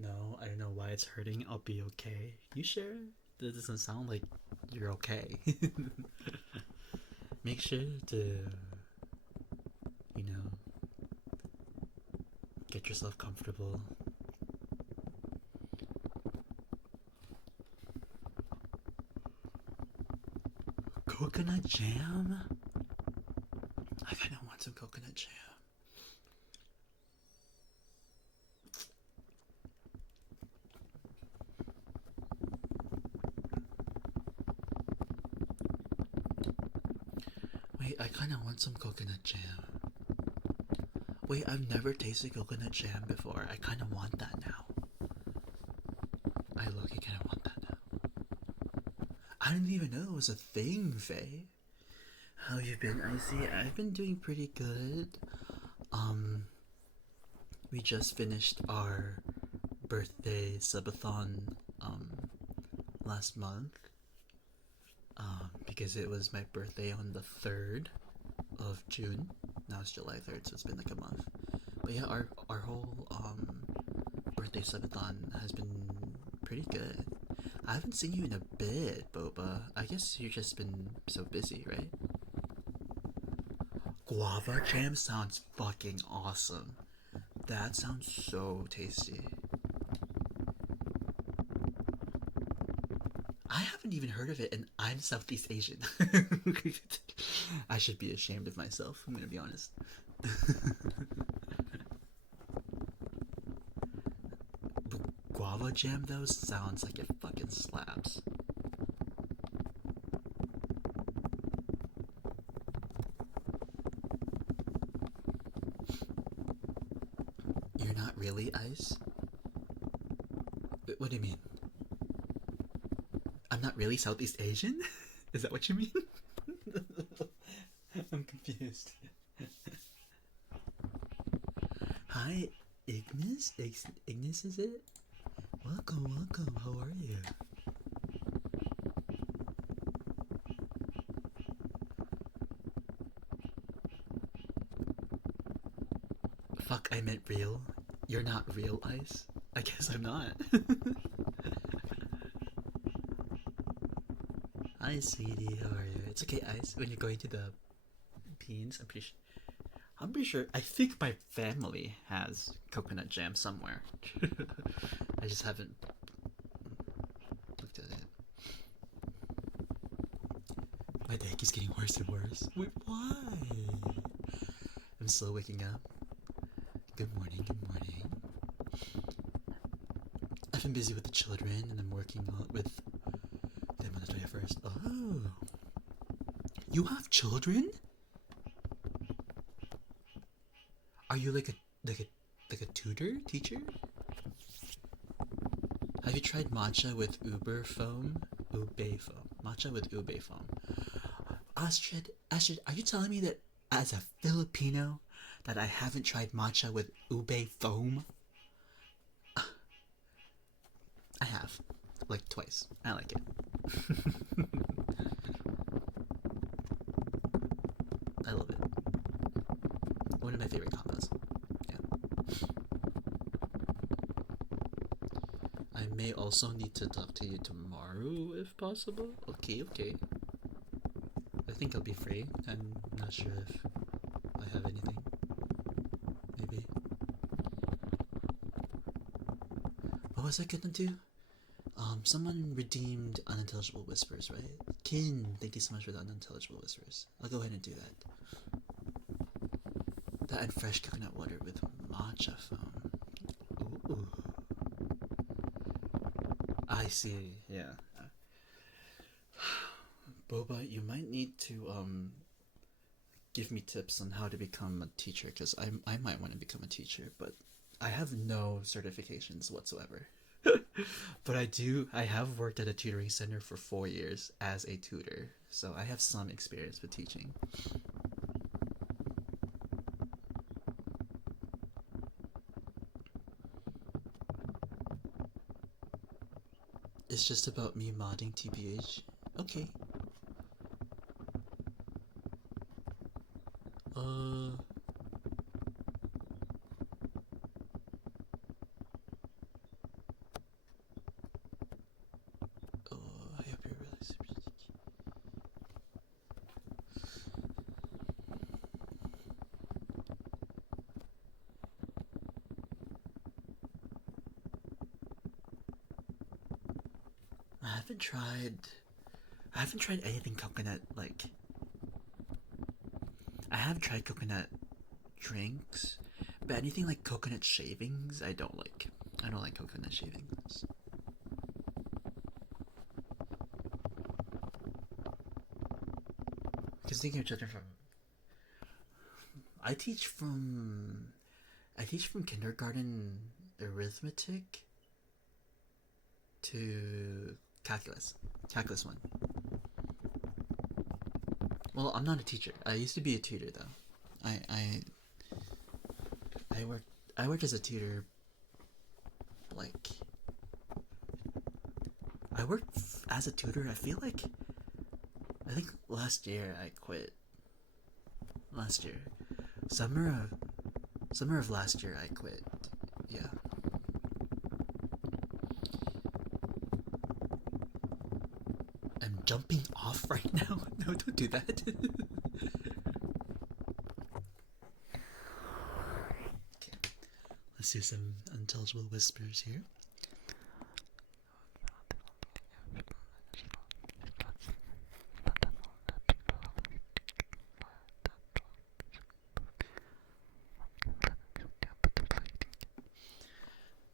No, I don't know why it's hurting. I'll be okay. You sure? That doesn't sound like you're okay. Make sure to, you know, get yourself comfortable. Coconut jam? I kind of want some coconut jam. Wait, I kind of want some coconut jam. Wait, I've never tasted coconut jam before. I kind of want that now. I look, I kind of want that now. I didn't even know it was a thing, Faye. How you been, Icy? I've been doing pretty good. We just finished our birthday subathon last month. Because it was my birthday on the 3rd of June. Now it's July 3rd, so it's been like a month. But yeah, our whole birthday subathon has been pretty good. I haven't seen you in a bit, Boba. I guess you've just been so busy, right? Guava jam sounds fucking awesome. That sounds so tasty. I haven't even heard of it, and I'm Southeast Asian. I should be ashamed of myself, I'm gonna be honest. Guava jam, though, sounds like it fucking slaps. You're not really Ice? What do you mean? I'm not really Southeast Asian? Is that what you mean? I'm confused. Hi, Ignis? Ignis, is it? Welcome. How are you? Fuck, I meant real. You're not real, Ice? I guess I'm not. Hi, sweetie. How are you? It's okay, Ice. When you're going to the beans, I'm pretty sure. I think my family has coconut jam somewhere. I just haven't looked at it. My day keeps getting worse and worse. Wait, why? I'm still waking up. Good morning, good morning. I've been busy with the children and I'm working with them on the 21st. Oh. You have children? Are you like a tutor, teacher? Have you tried matcha with Uber foam? Ube foam. Matcha with ube foam. Astrid, are you telling me that as a Filipino that I haven't tried matcha with ube foam? I have. Like twice. I like it. I love it. One of my favorite combos. Yeah. I may also need to talk to you tomorrow if possible. Okay, okay. I think I'll be free. I'm not sure if I have anything. Maybe. What was I gonna do? Someone redeemed Unintelligible Whispers, right? Kin, thank you so much for the Unintelligible Whispers. I'll go ahead and do that. That and fresh coconut water with matcha foam. Ooh. I see, yeah. Boba, you might need to, give me tips on how to become a teacher, because I might want to become a teacher, but I have no certifications whatsoever. But I have worked at a tutoring center for 4 years as a tutor, so I have some experience with teaching. It's just about me modding TBH. Okay. Uh... Oh, I hope you're really super. I haven't tried anything coconut like. I have tried coconut drinks, but anything like coconut shavings, I don't like. I don't like coconut shavings. Because thinking of children from, I teach from kindergarten arithmetic to calculus 1. Well, I'm not a teacher. I used to be a tutor though. I worked as a tutor. Like, I worked as a tutor. I think last year I quit. Last year, summer of last year I quit. Yeah. I'm jumping off right now. No, don't do that. Okay, let's do some unintelligible whispers here.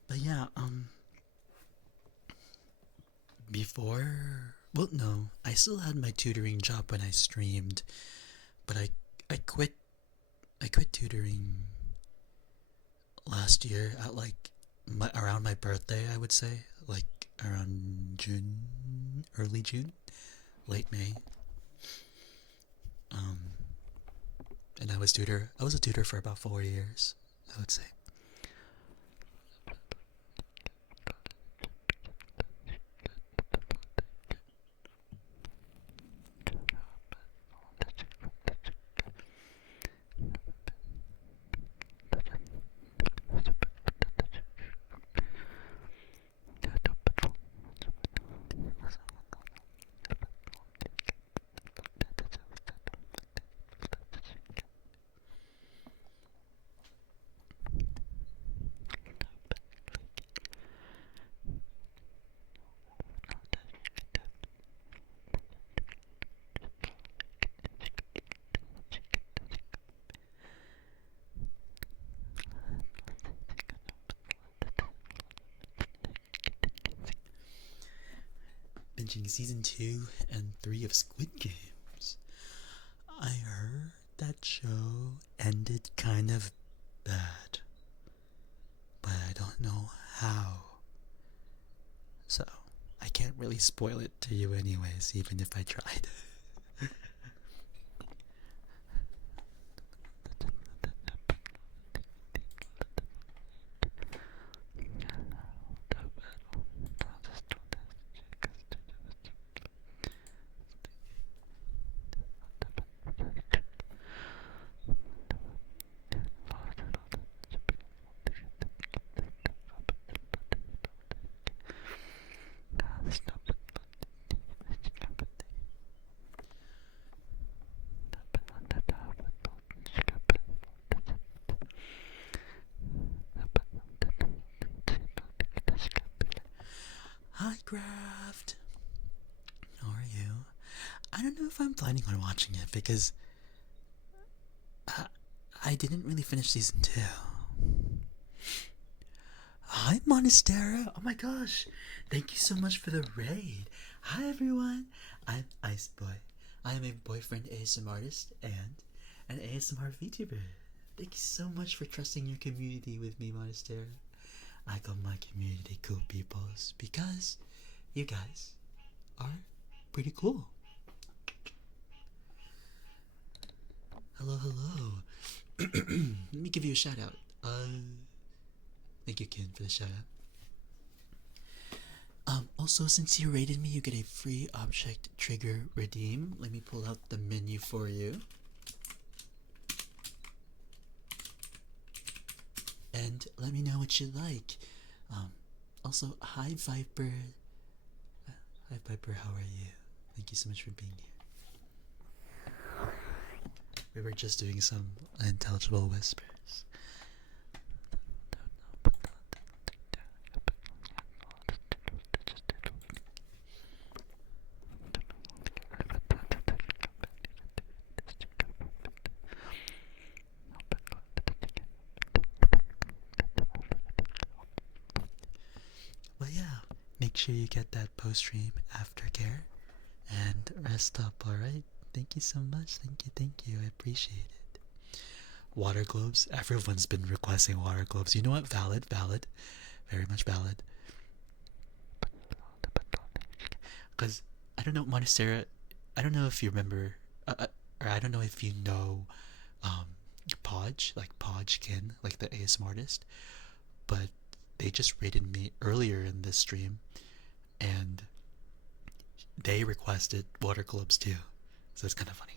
But yeah, well, no, I still had my tutoring job when I streamed, but I quit tutoring last year at like around my birthday, I would say, like around June, early June, late May. And I was a tutor for about 4 years, I would say. binging season 2 and 3 of Squid Games. I heard that show ended kind of bad, but I don't know how. So, I can't really spoil it to you anyways, even if I tried. Hi, Craft. How are you? I don't know if I'm planning on watching it because I didn't really finish season 2. Hi, Monastera. Oh my gosh. Thank you so much for the raid. Hi, everyone. I'm Ice Boy. I am a boyfriend ASMR artist and an ASMR VTuber. Thank you so much for trusting your community with me, Monastera. I call my community cool peoples because you guys are pretty cool. Hello, hello. Let me give you a shout out. Thank you, Ken, for the shout out. Also, since you rated me, you get a free object trigger redeem. Let me pull out the menu for you. And let me know what you like. Also, hi Viper. Hi Viper, how are you? Thank you so much for being here. We were just doing some unintelligible whispers. But yeah, make sure you get that post-stream aftercare and rest up, alright? Thank you so much. Thank you. I appreciate it. Water globes. Everyone's been requesting water globes. You know what? Valid. Very much valid. Because, I don't know, Monastera, I don't know if you remember, or I don't know if you know Podge, like Podgekin, like the ASMR artist, but they just rated me earlier in this stream, and they requested water globes too, so it's kind of funny.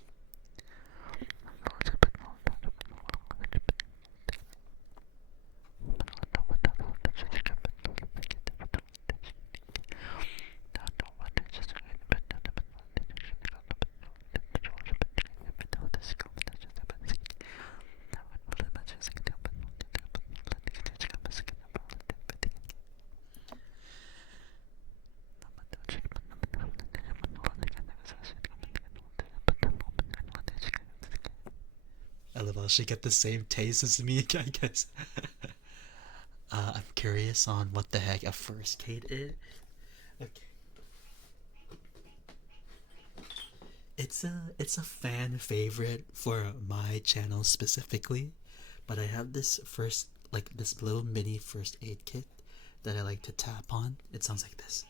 LOL, she get the same taste as me, I guess. I'm curious on what the heck a first Kate is. Okay. It's a fan favorite for my channel specifically, but I have this this little mini first aid kit that I like to tap on. It sounds like this.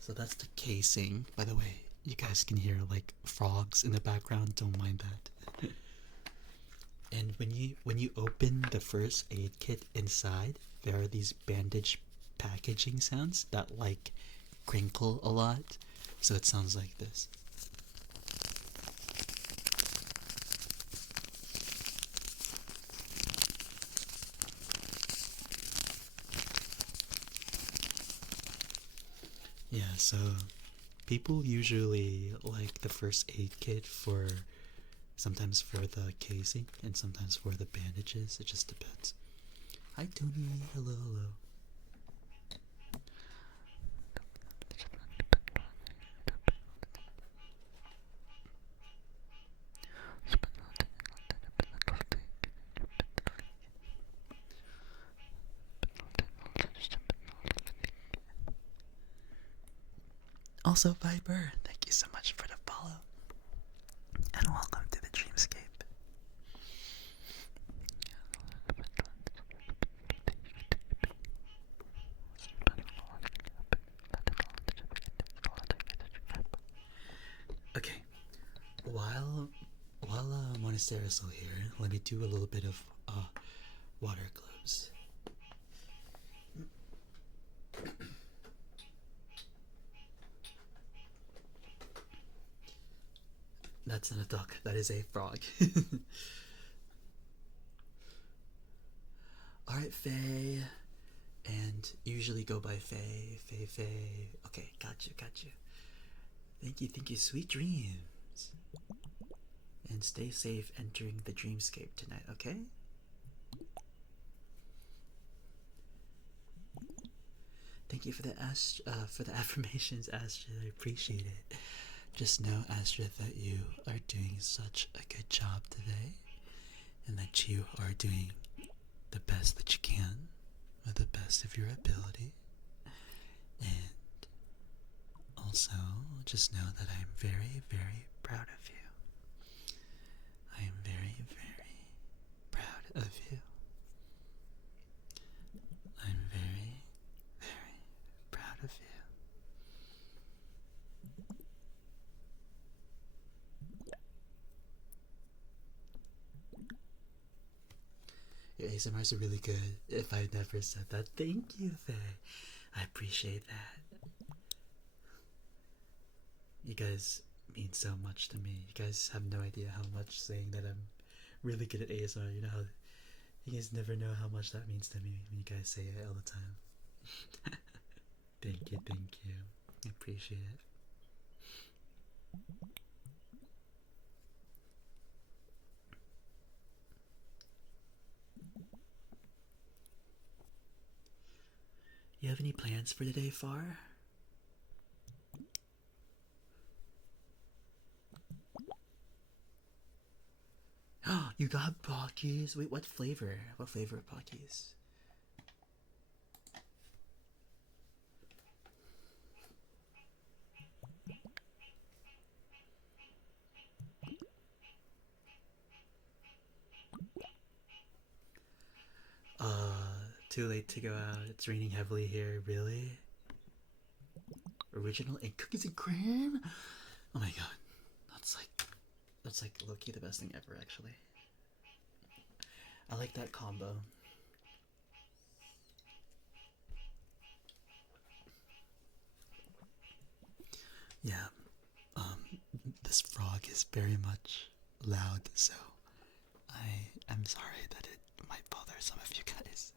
So that's the casing. By the way, you guys can hear like frogs in the background. Don't mind that. And when you open the first aid kit inside, there are these bandage packaging sounds that like crinkle a lot. So it sounds like this. Yeah, so people usually like the first aid kit for sometimes for the casing and sometimes for the bandages. It just depends. Hi Tony, hello, hello. Also, Viper, thank you so much for the follow. And welcome to the Dreamscape. Okay, while Monastery is still here, let me do a little bit of water globes. That's not a duck, that is a frog. Alright, Faye. And usually go by Faye, Faye, Faye. Okay, got you, got you. Thank you. Sweet dreams. And stay safe entering the dreamscape tonight, okay? Thank you for the affirmations, Astrid. I appreciate it. Just know, Astrid, that you are doing such a good job today, and that you are doing the best that you can with the best of your ability. And also, just know that I am very, very proud of you. I am very, very proud of you. I'm very, very proud of you. Your ASMRs are really good. If I never said that, thank you, Faye. I appreciate that. You guys mean so much to me. You guys have no idea how much saying that I'm really good at ASMR. You know how you guys never know how much that means to me when you guys say it all the time. Thank you. I appreciate it. You have any plans for today, Far? Oh, you got Pockies? Wait, what flavor? What flavor of Pockies? Too late to go out. It's raining heavily here. Really? Original and cookies and cream? Oh my god. That's like low-key the best thing ever, actually. I like that combo. Yeah. This frog is very much loud, so I am sorry that it might bother some of you guys.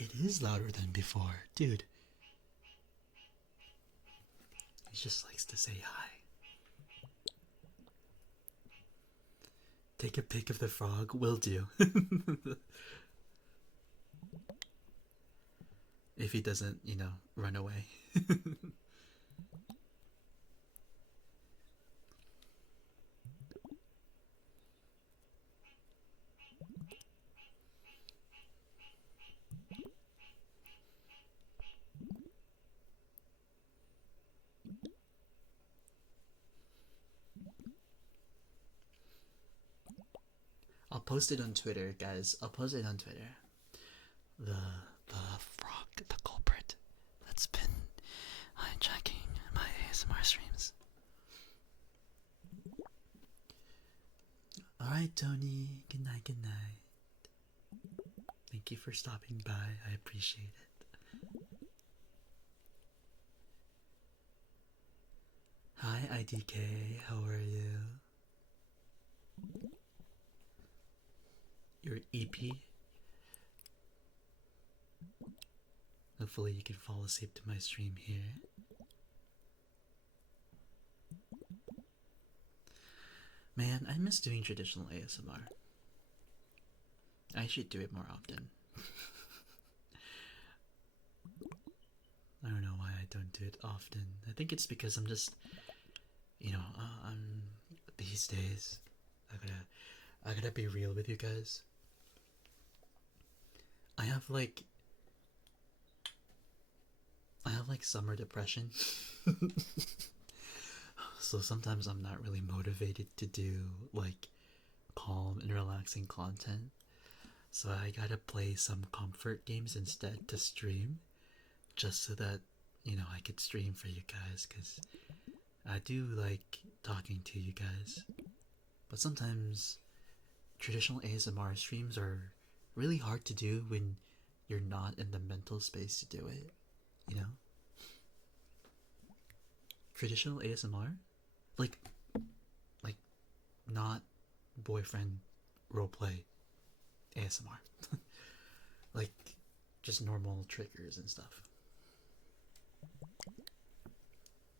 It is louder than before, dude. He just likes to say hi. Take a pic of the frog, will do. If he doesn't, run away. I'll post it on Twitter, guys. I'll post it on Twitter. The frog, the culprit that's been hijacking my ASMR streams. Alright, Tony. Good night, good night. Thank you for stopping by. I appreciate it. Hi, IDK. How are you? You're eepy. Hopefully you can fall asleep to my stream here. Man, I miss doing traditional ASMR. I should do it more often. I don't know why I don't do it often. I think it's because I'm just, I'm these days. I gotta be real with you guys. I have like, I have like summer depression. So sometimes I'm not really motivated to do like calm and relaxing content. So I gotta play some comfort games instead to stream, just so that I could stream for you guys, because I do like talking to you guys. But sometimes traditional ASMR streams are really hard to do when you're not in the mental space to do it, you know? Traditional ASMR? Like like not boyfriend roleplay ASMR. Like just normal triggers and stuff.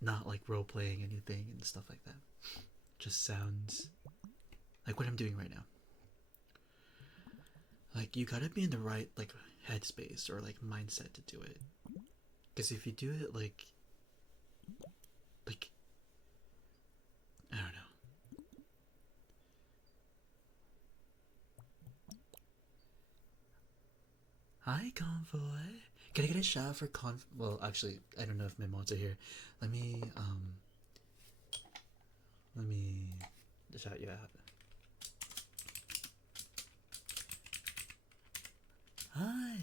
Not like role playing anything and stuff like that. Just sounds like what I'm doing right now. Like you gotta be in the right like headspace or like mindset to do it. Because if you do it like I don't know. Hi, Convoy. Can I get a shout out for Well, actually, I don't know if my mods are here. Let me let me shout you out. Hi.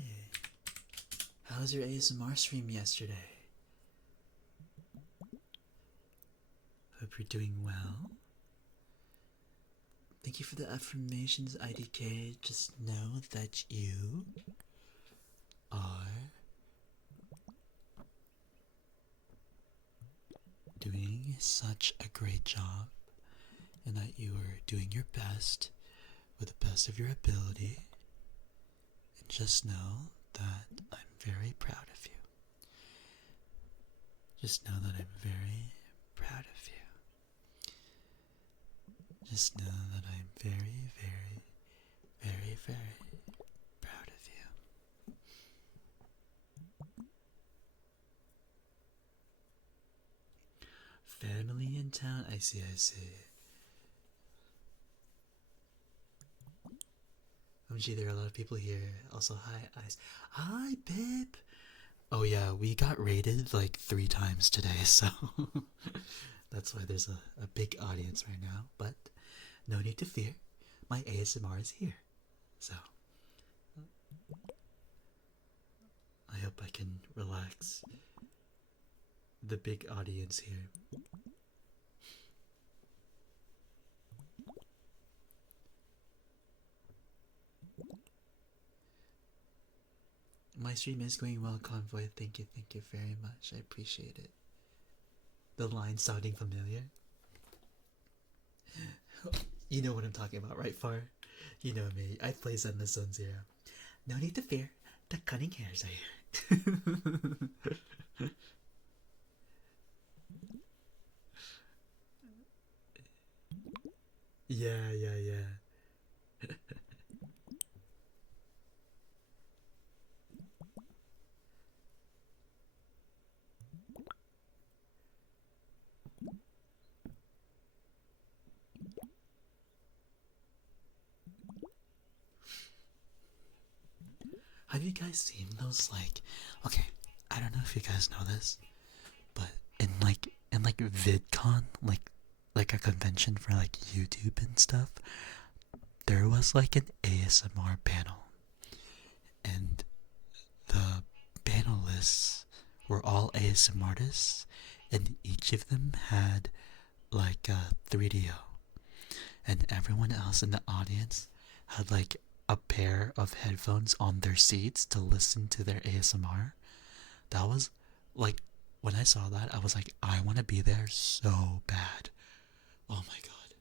How was your ASMR stream yesterday? Hope you're doing well. Thank you for the affirmations, IDK. Just know that you are doing such a great job and that you are doing your best with the best of your ability. And just know that I'm very proud of you. Just know that I'm very proud of you. Just know that I'm very, very, very, very proud of you. Family in town? I see, I see. OMG, there are a lot of people here. Also, hi, Ice. Hi, babe. Oh yeah, we got raided like 3 times today, so that's why there's a big audience right now. But no need to fear. My ASMR is here. So I hope I can relax the big audience here. My stream is going well, Convoy. Thank you very much. I appreciate it. The line sounding familiar? You know what I'm talking about, right, Far? You know me. I play Zenless Zone Zero. No need to fear. The cunning hairs are here. Yeah, yeah, yeah. Have you guys seen those okay, I don't know if you guys know this, but in VidCon, like a convention for like YouTube and stuff, there was like an ASMR panel, and the panelists were all ASMR artists, and each of them had like a 3DO, and everyone else in the audience had like a pair of headphones on their seats to listen to their ASMR. That was like, when I saw that, I was like, I want to be there so bad. Oh my god.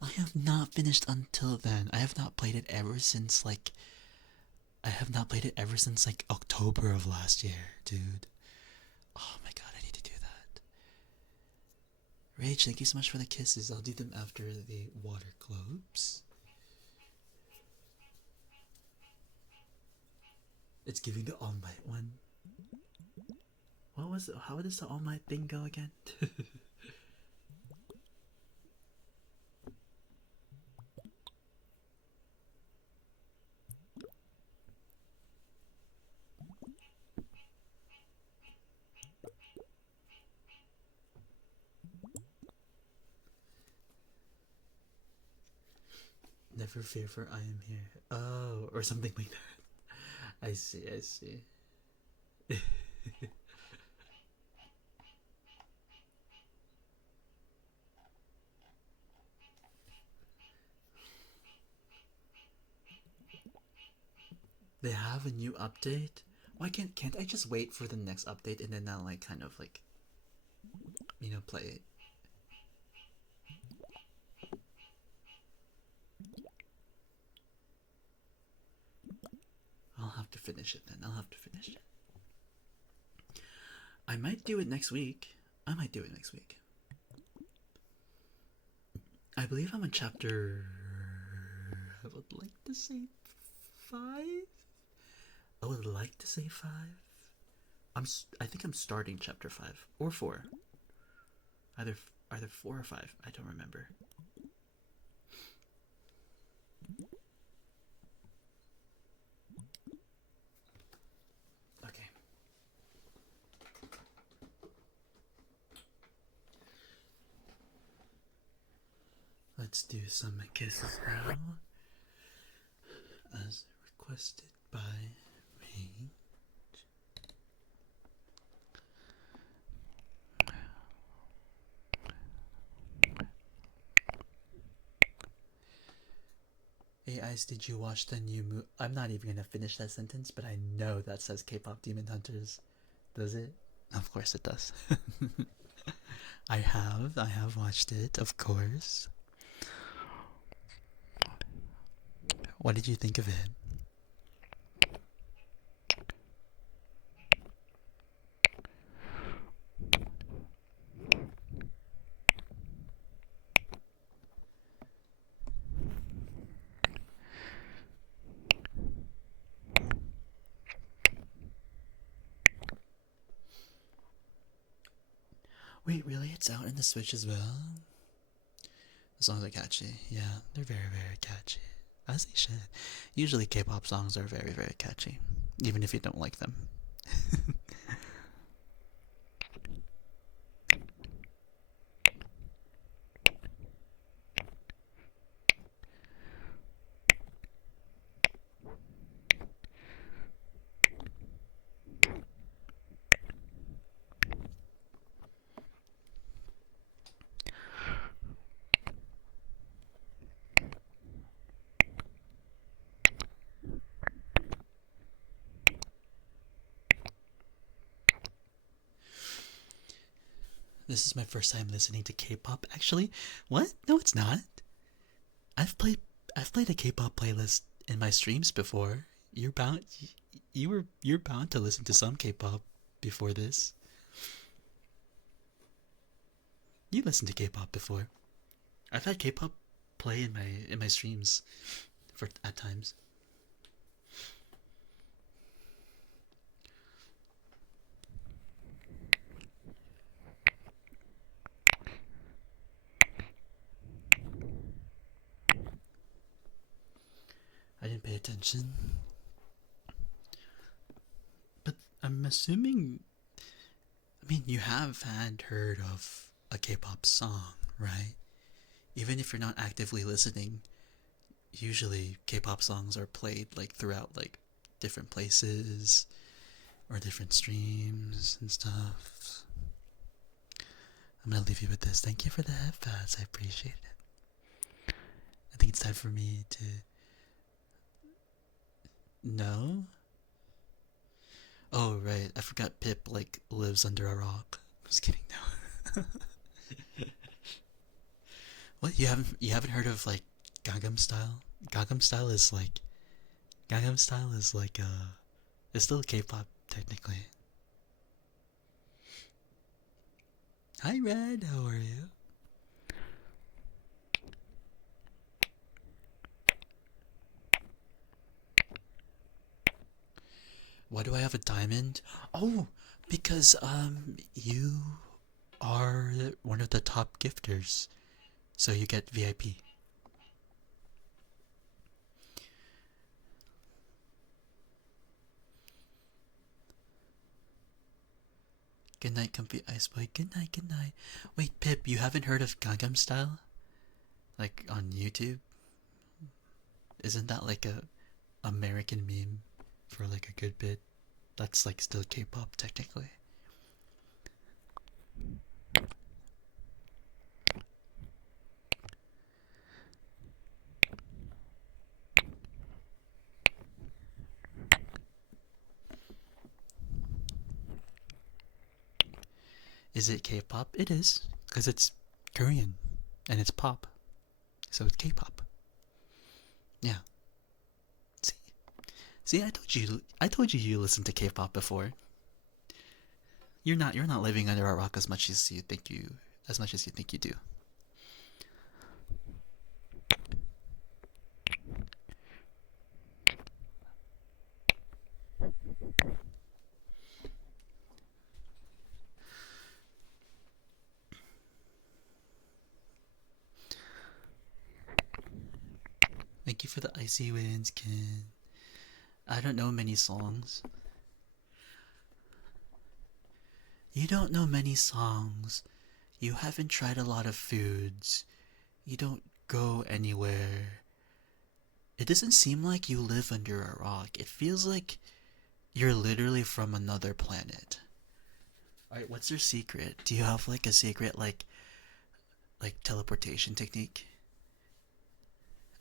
I have not finished until then. I have not played it ever since October of last year, dude. Oh my god, I need to do that. Rach, thank you so much for the kisses. I'll do them after the water globes. It's giving the All Might one. What was it? How does the All Might thing go again? Never fear, for I am here. Oh, or something like that. I see, I see. They have a new update? Why can't I just wait for the next update and then I'll like kind of like, you know, play it? I'll have to finish it then. I'll have to finish it. I might do it next week. I might do it next week. I believe I'm on chapter, I would like to say 5? I would like to say 5. I think I'm starting chapter 5 or 4. Either 4 or 5. I don't remember. Okay. Let's do some kisses now, as requested by me. Hey Ice, did you watch the new movie? I'm not even gonna finish that sentence, but I know that says K-pop Demon Hunters. Does it? Of course it does. I have watched it, of course. What did you think of it? Wait, really? It's out in the Switch as well? The songs are catchy. Yeah, they're very, very catchy. As they should. Usually K-pop songs are very, very catchy, even if you don't like them. This is my first time listening to K-pop. Actually, what? No, it's not. I've played a K-pop playlist in my streams before. You're bound to listen to some K-pop before this. You listened to K-pop before. I've had K-pop play in my streams for at times. I didn't pay attention. But I'm assuming, I mean, you have heard of a K-pop song, right? Even if you're not actively listening, usually K-pop songs are played like throughout like different places or different streams and stuff. I'm gonna leave you with this. Thank you for the headphones. I appreciate it. I think it's time for me to. No? Oh right, I forgot Pip like lives under a rock. Just kidding. No. What, you haven't heard of like Gangnam Style? Gangnam Style is like it's still K-pop technically. Hi Red, how are you? Why do I have a diamond? Oh, because you are one of the top gifters, so you get VIP. Good night, comfy ice boy. Good night, good night. Wait, Pip, you haven't heard of Gangnam Style? Like on YouTube? Isn't that like a American meme for like a good bit? That's like still K-pop technically. Is it K-pop? It is, because it's Korean and it's pop, so it's K-pop. Yeah. See, see, I told you, you listened to K-pop before. You're not living under a rock as much as you think you do. Thank you for the icy winds, Ken. I don't know many songs. You don't know many songs. You haven't tried a lot of foods. You don't go anywhere. It doesn't seem like you live under a rock. It feels like you're literally from another planet. Alright, what's your secret? Do you have like a secret like teleportation technique?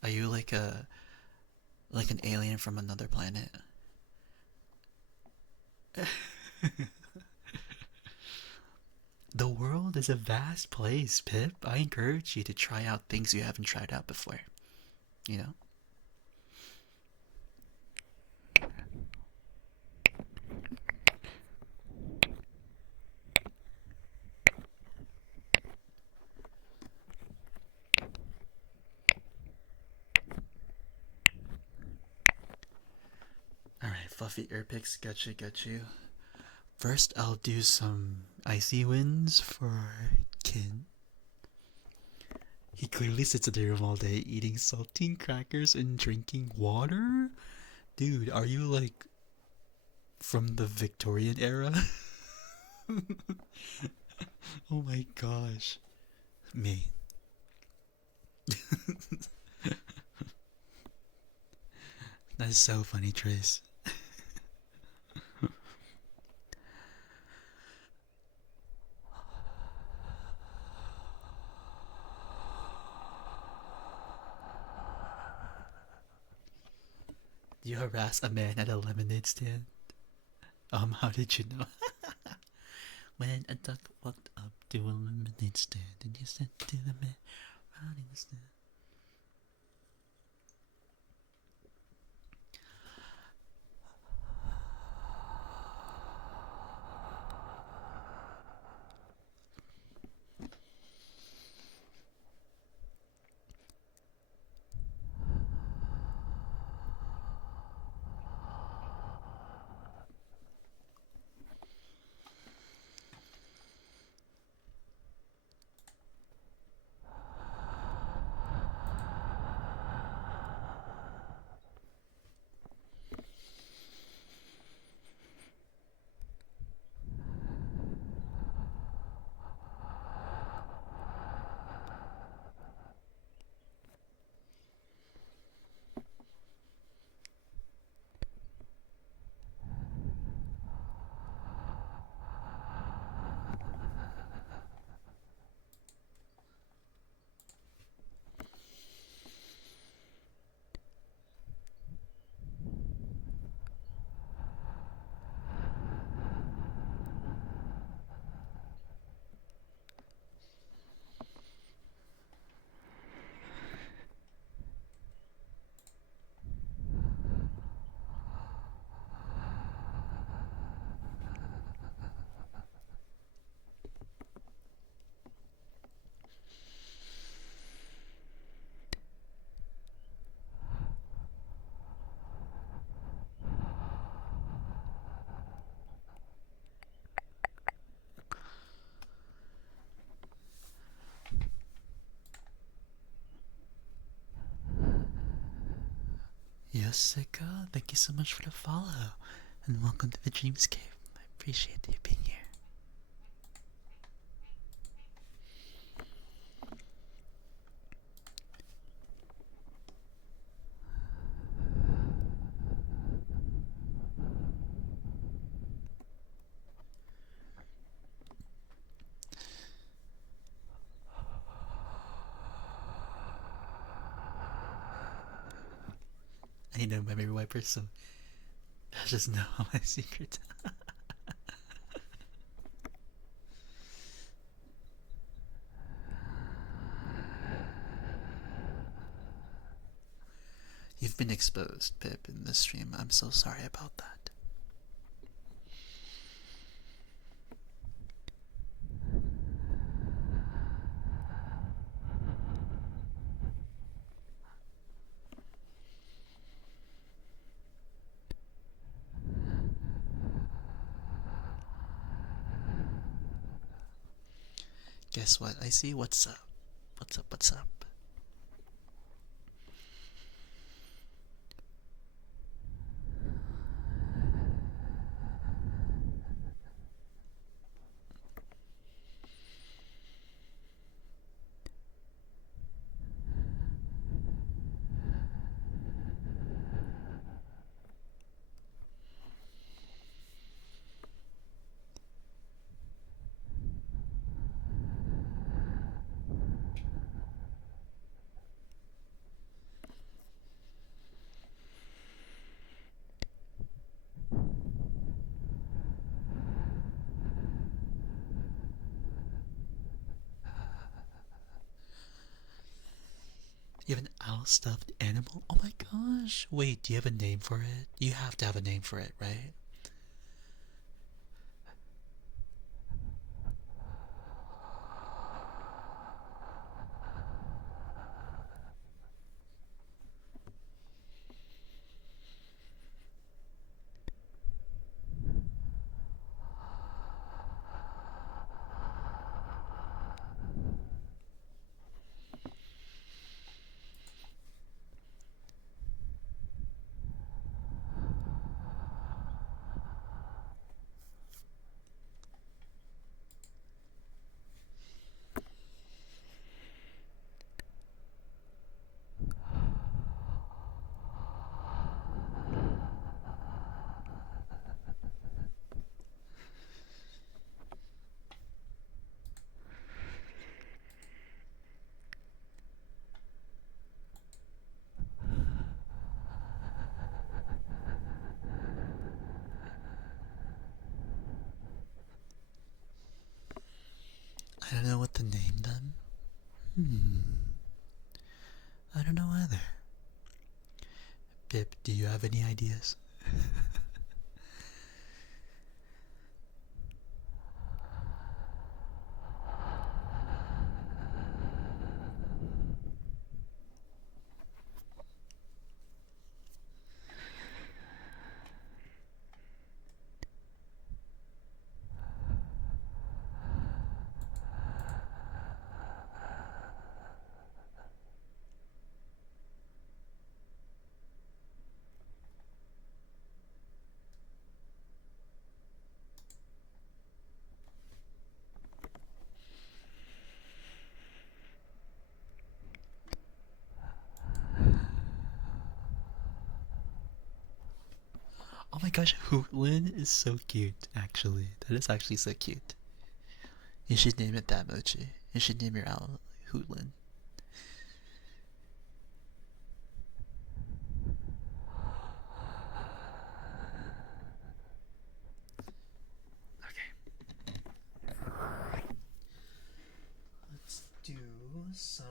Are you like an alien from another planet? The world is a vast place, Pip. I encourage you to try out things you haven't tried out before. You know? Alright, fluffy ear picks, got you. First, I'll do some icy winds for Kin. He clearly sits in the room all day eating saltine crackers and drinking water? Dude, are you like from the Victorian era? Oh my gosh. Me. That is so funny, Trace. You harass a man at a lemonade stand? How did you know? When a duck walked up to a lemonade stand and you said to the man running the stand. Jessica, thank you so much for the follow. And welcome to the Dreamscape. I appreciate you being here. I need a memory wiper, so I just know my secret. You've been exposed, Pip, in this stream. I'm so sorry about that. Guess what? I see. What's up? What's up? What's up? You have an owl stuffed animal? Oh my gosh. Wait, do you have a name for it? You have to have a name for it, right? I don't know what to name them. I don't know either. Pip, do you have any ideas? Oh my gosh, Hootlin is so cute, actually. That is actually so cute. You should name it that, Mochi. You should name your owl Hootlin. Okay. Let's do some...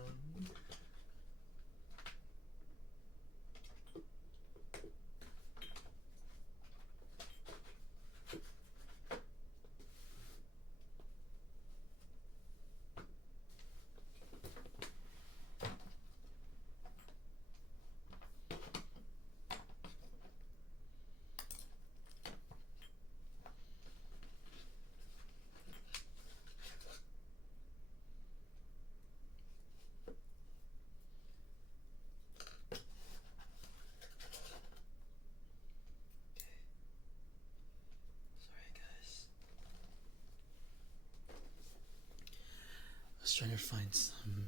was trying to find some.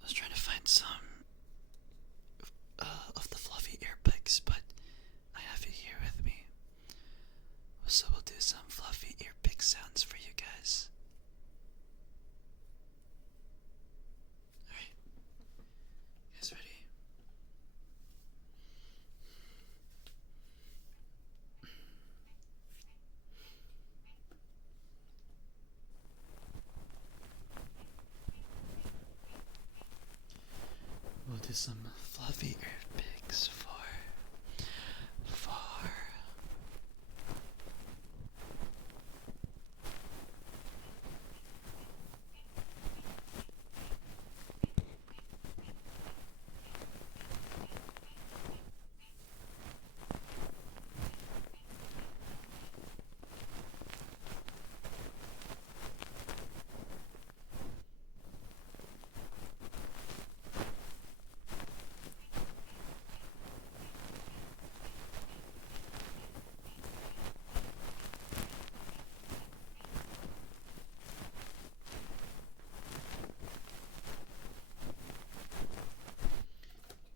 I was trying to find some of the fluffy ear picks, but I have it here with me. So we'll do some fluffy ear pick sounds for you guys. Alright. You guys ready? We'll do some fluffy ear picks for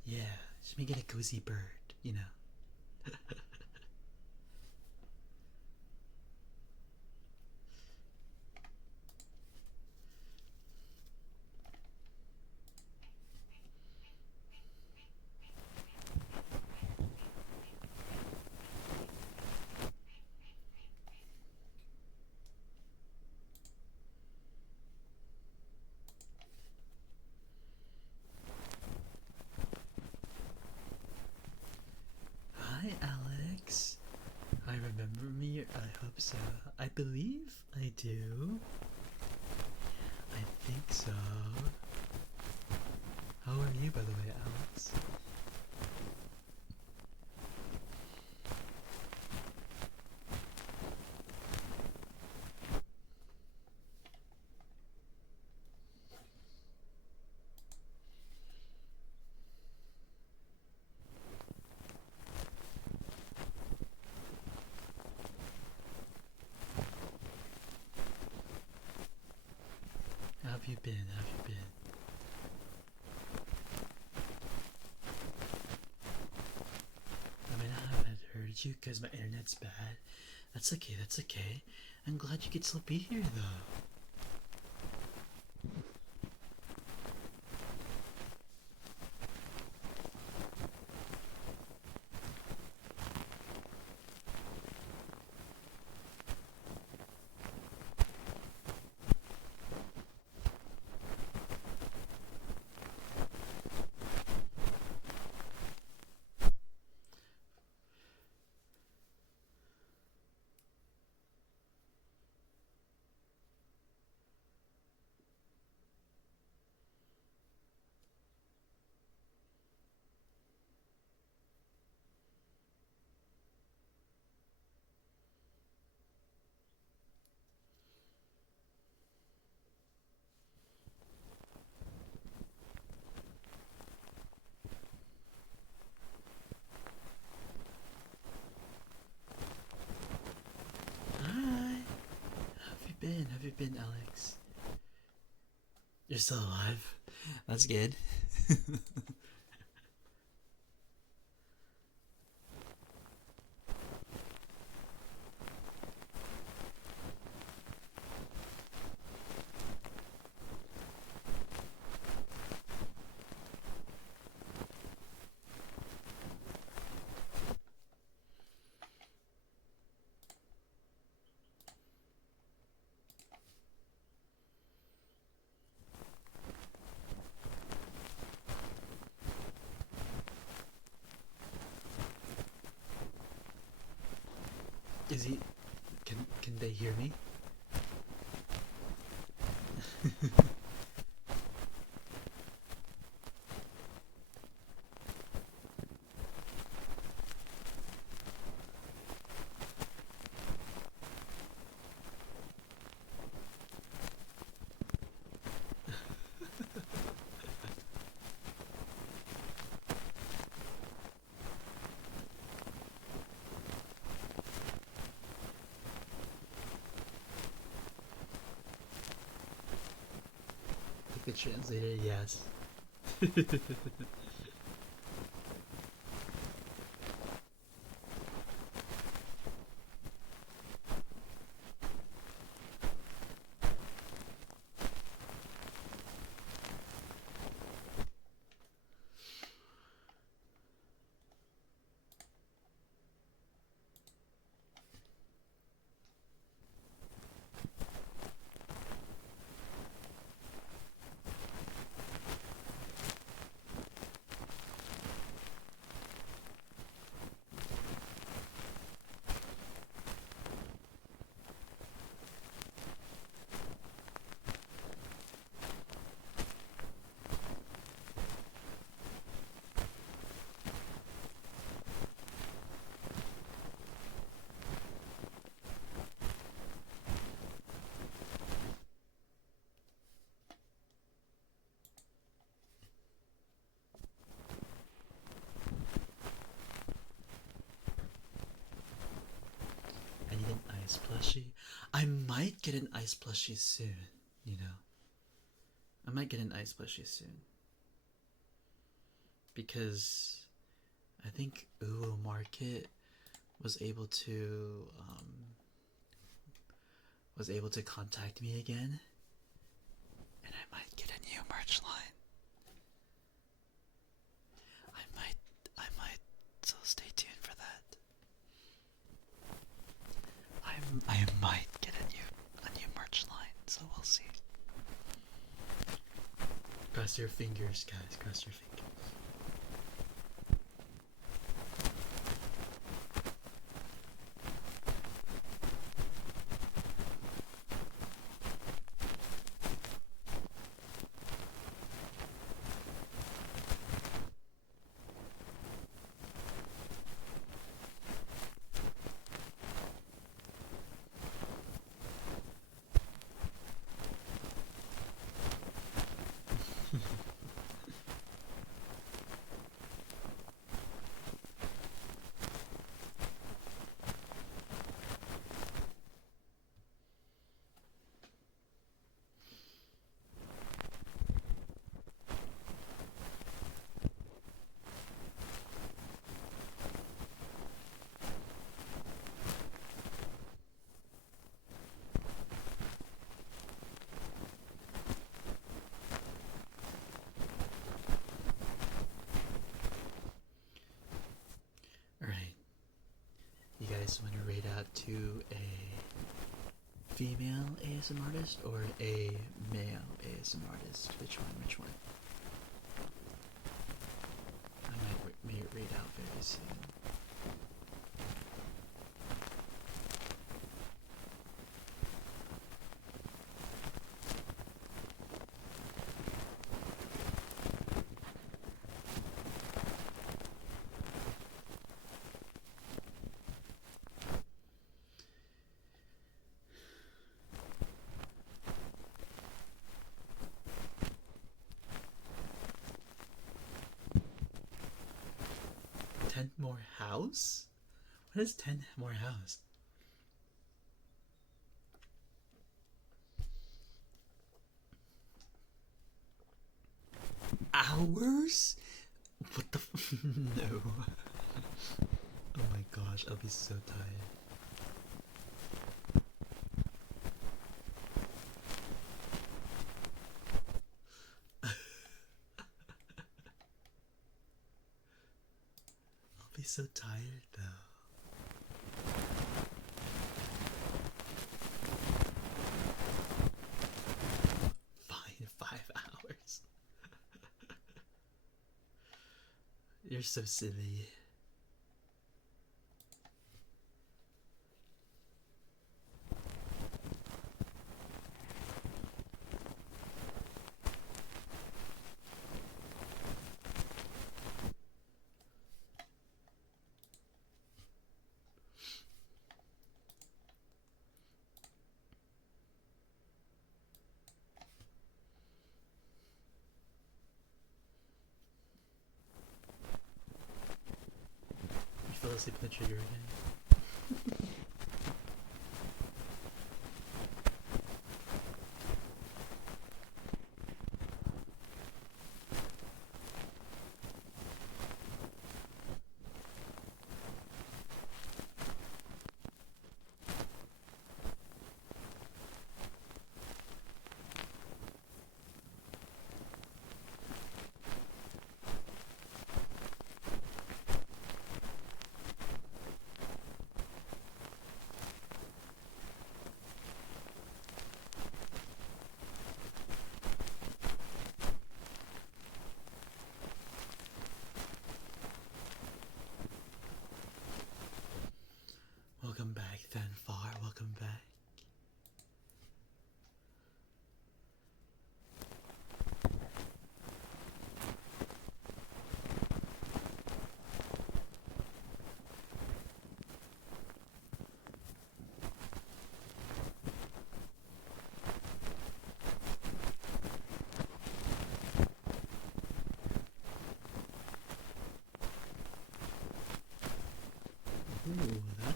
yeah, just make it a cozy bird, you know. Hi, Alex. I remember me. I hope so. I believe I do. I think so. How are you, by the way, Alex? How have you been? How have you been? I mean, I haven't heard you because my internet's bad. That's okay, that's okay. I'm glad you could still be here, though. Hi. How have you been, Alex? You're still alive? That's good. Is he? Can they hear me? the translator, yes. I need an ice plushie. I might get an ice plushie soon, you know. I might get an ice plushie soon. Because I think Uwu Market was able to contact me again, and I might get a new merch line. I might. So stay tuned for that. I might get a new merch line. So we'll see. Cross your fingers, guys. Cross your fingers. Want to rate out to a female ASM artist or a male ASM artist? Which one? I might rate out very soon. More house? What is 10 more house? Hours? What the no. Oh my gosh, I'll be so tired. I'll be so tired though. Fine, 5 hours. You're so silly. Fell asleep on the trigger again.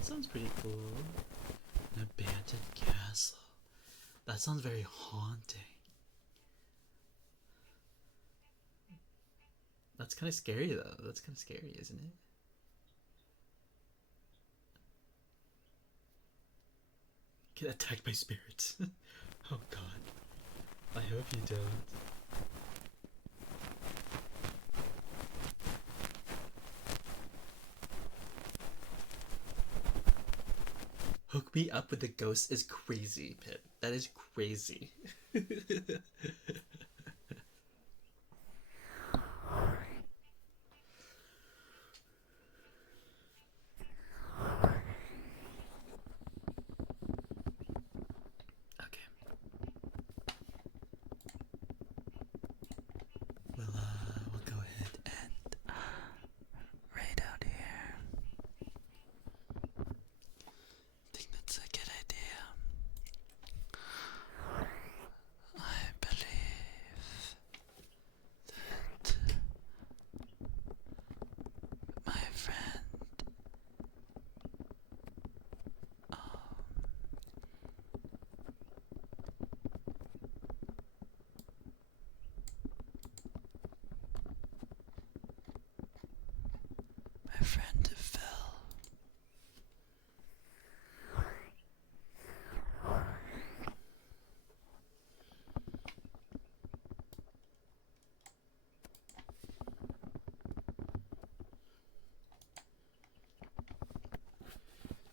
sounds pretty cool. An abandoned castle. That sounds very haunting. That's kind of scary though. That's kind of scary, isn't it? Get attacked by spirits. Oh god. I hope you don't. Hook me up with the ghost is crazy, Pip. That is crazy. Okay. We'll go ahead and raid out here. I think that's a good idea. I believe that my friend my friend Phil.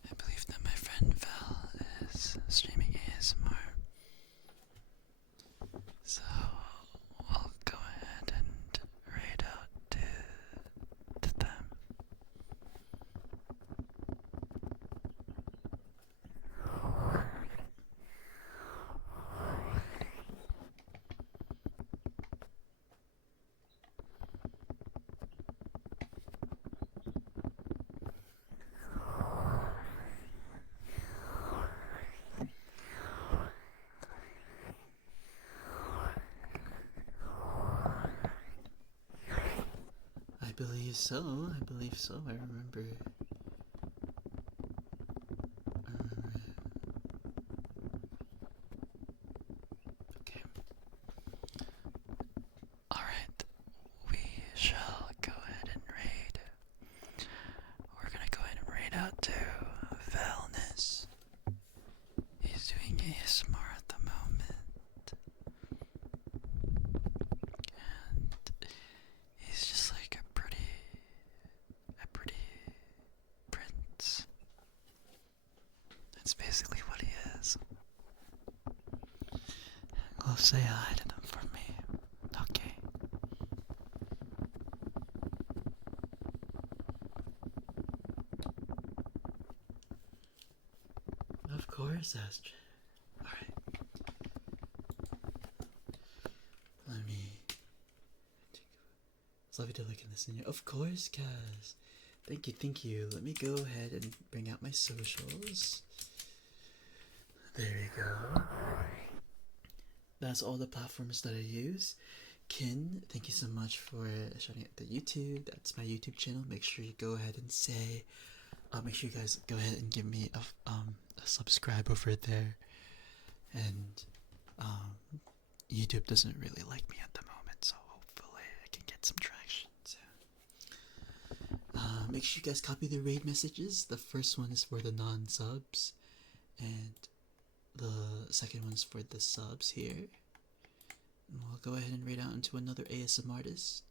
I believe that my friend Phil is streaming ASMR. So I'll go ahead and raid out to them. I believe so. I believe so. I remember. Okay. Alright. We shall go ahead and raid. We're gonna go ahead and raid out to Valness. He's doing ASMR at the moment. And he's just like a pretty prince. That's basically what he is. Go say hi to them for me. Okay. Of course, Astrid. Alright. Let me. It's lovely to look in this in here. Of course, Kaz. Thank you, thank you. Let me go ahead and bring out my socials. There you go. That's all the platforms that I use. Kin, thank you so much for shouting out the YouTube. That's my YouTube channel. Make sure you go ahead and say. Make sure you guys go ahead and give me a subscribe over there. And YouTube doesn't really like me at the moment, so hopefully I can get some traction soon. Make sure you guys copy the raid messages. The first one is for the non-subs, and the second one's for the subs here. And we'll go ahead and raid out into another ASM artist.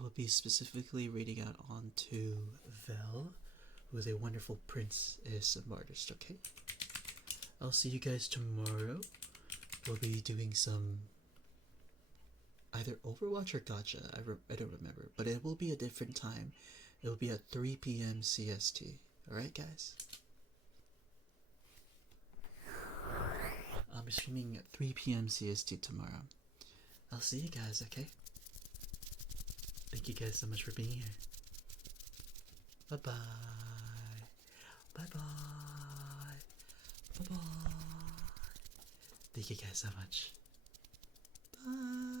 We'll be specifically raiding out onto Vel, who is a wonderful Prince ASM artist, okay? I'll see you guys tomorrow. We'll be doing some either Overwatch or Gacha. I don't remember, but it will be a different time. It will be at 3 p.m. CST. Alright, guys? I'll be streaming at 3 p.m. CST tomorrow. I'll see you guys, okay? Thank you guys so much for being here. Bye-bye. Bye-bye. Bye-bye. Thank you guys so much. Bye.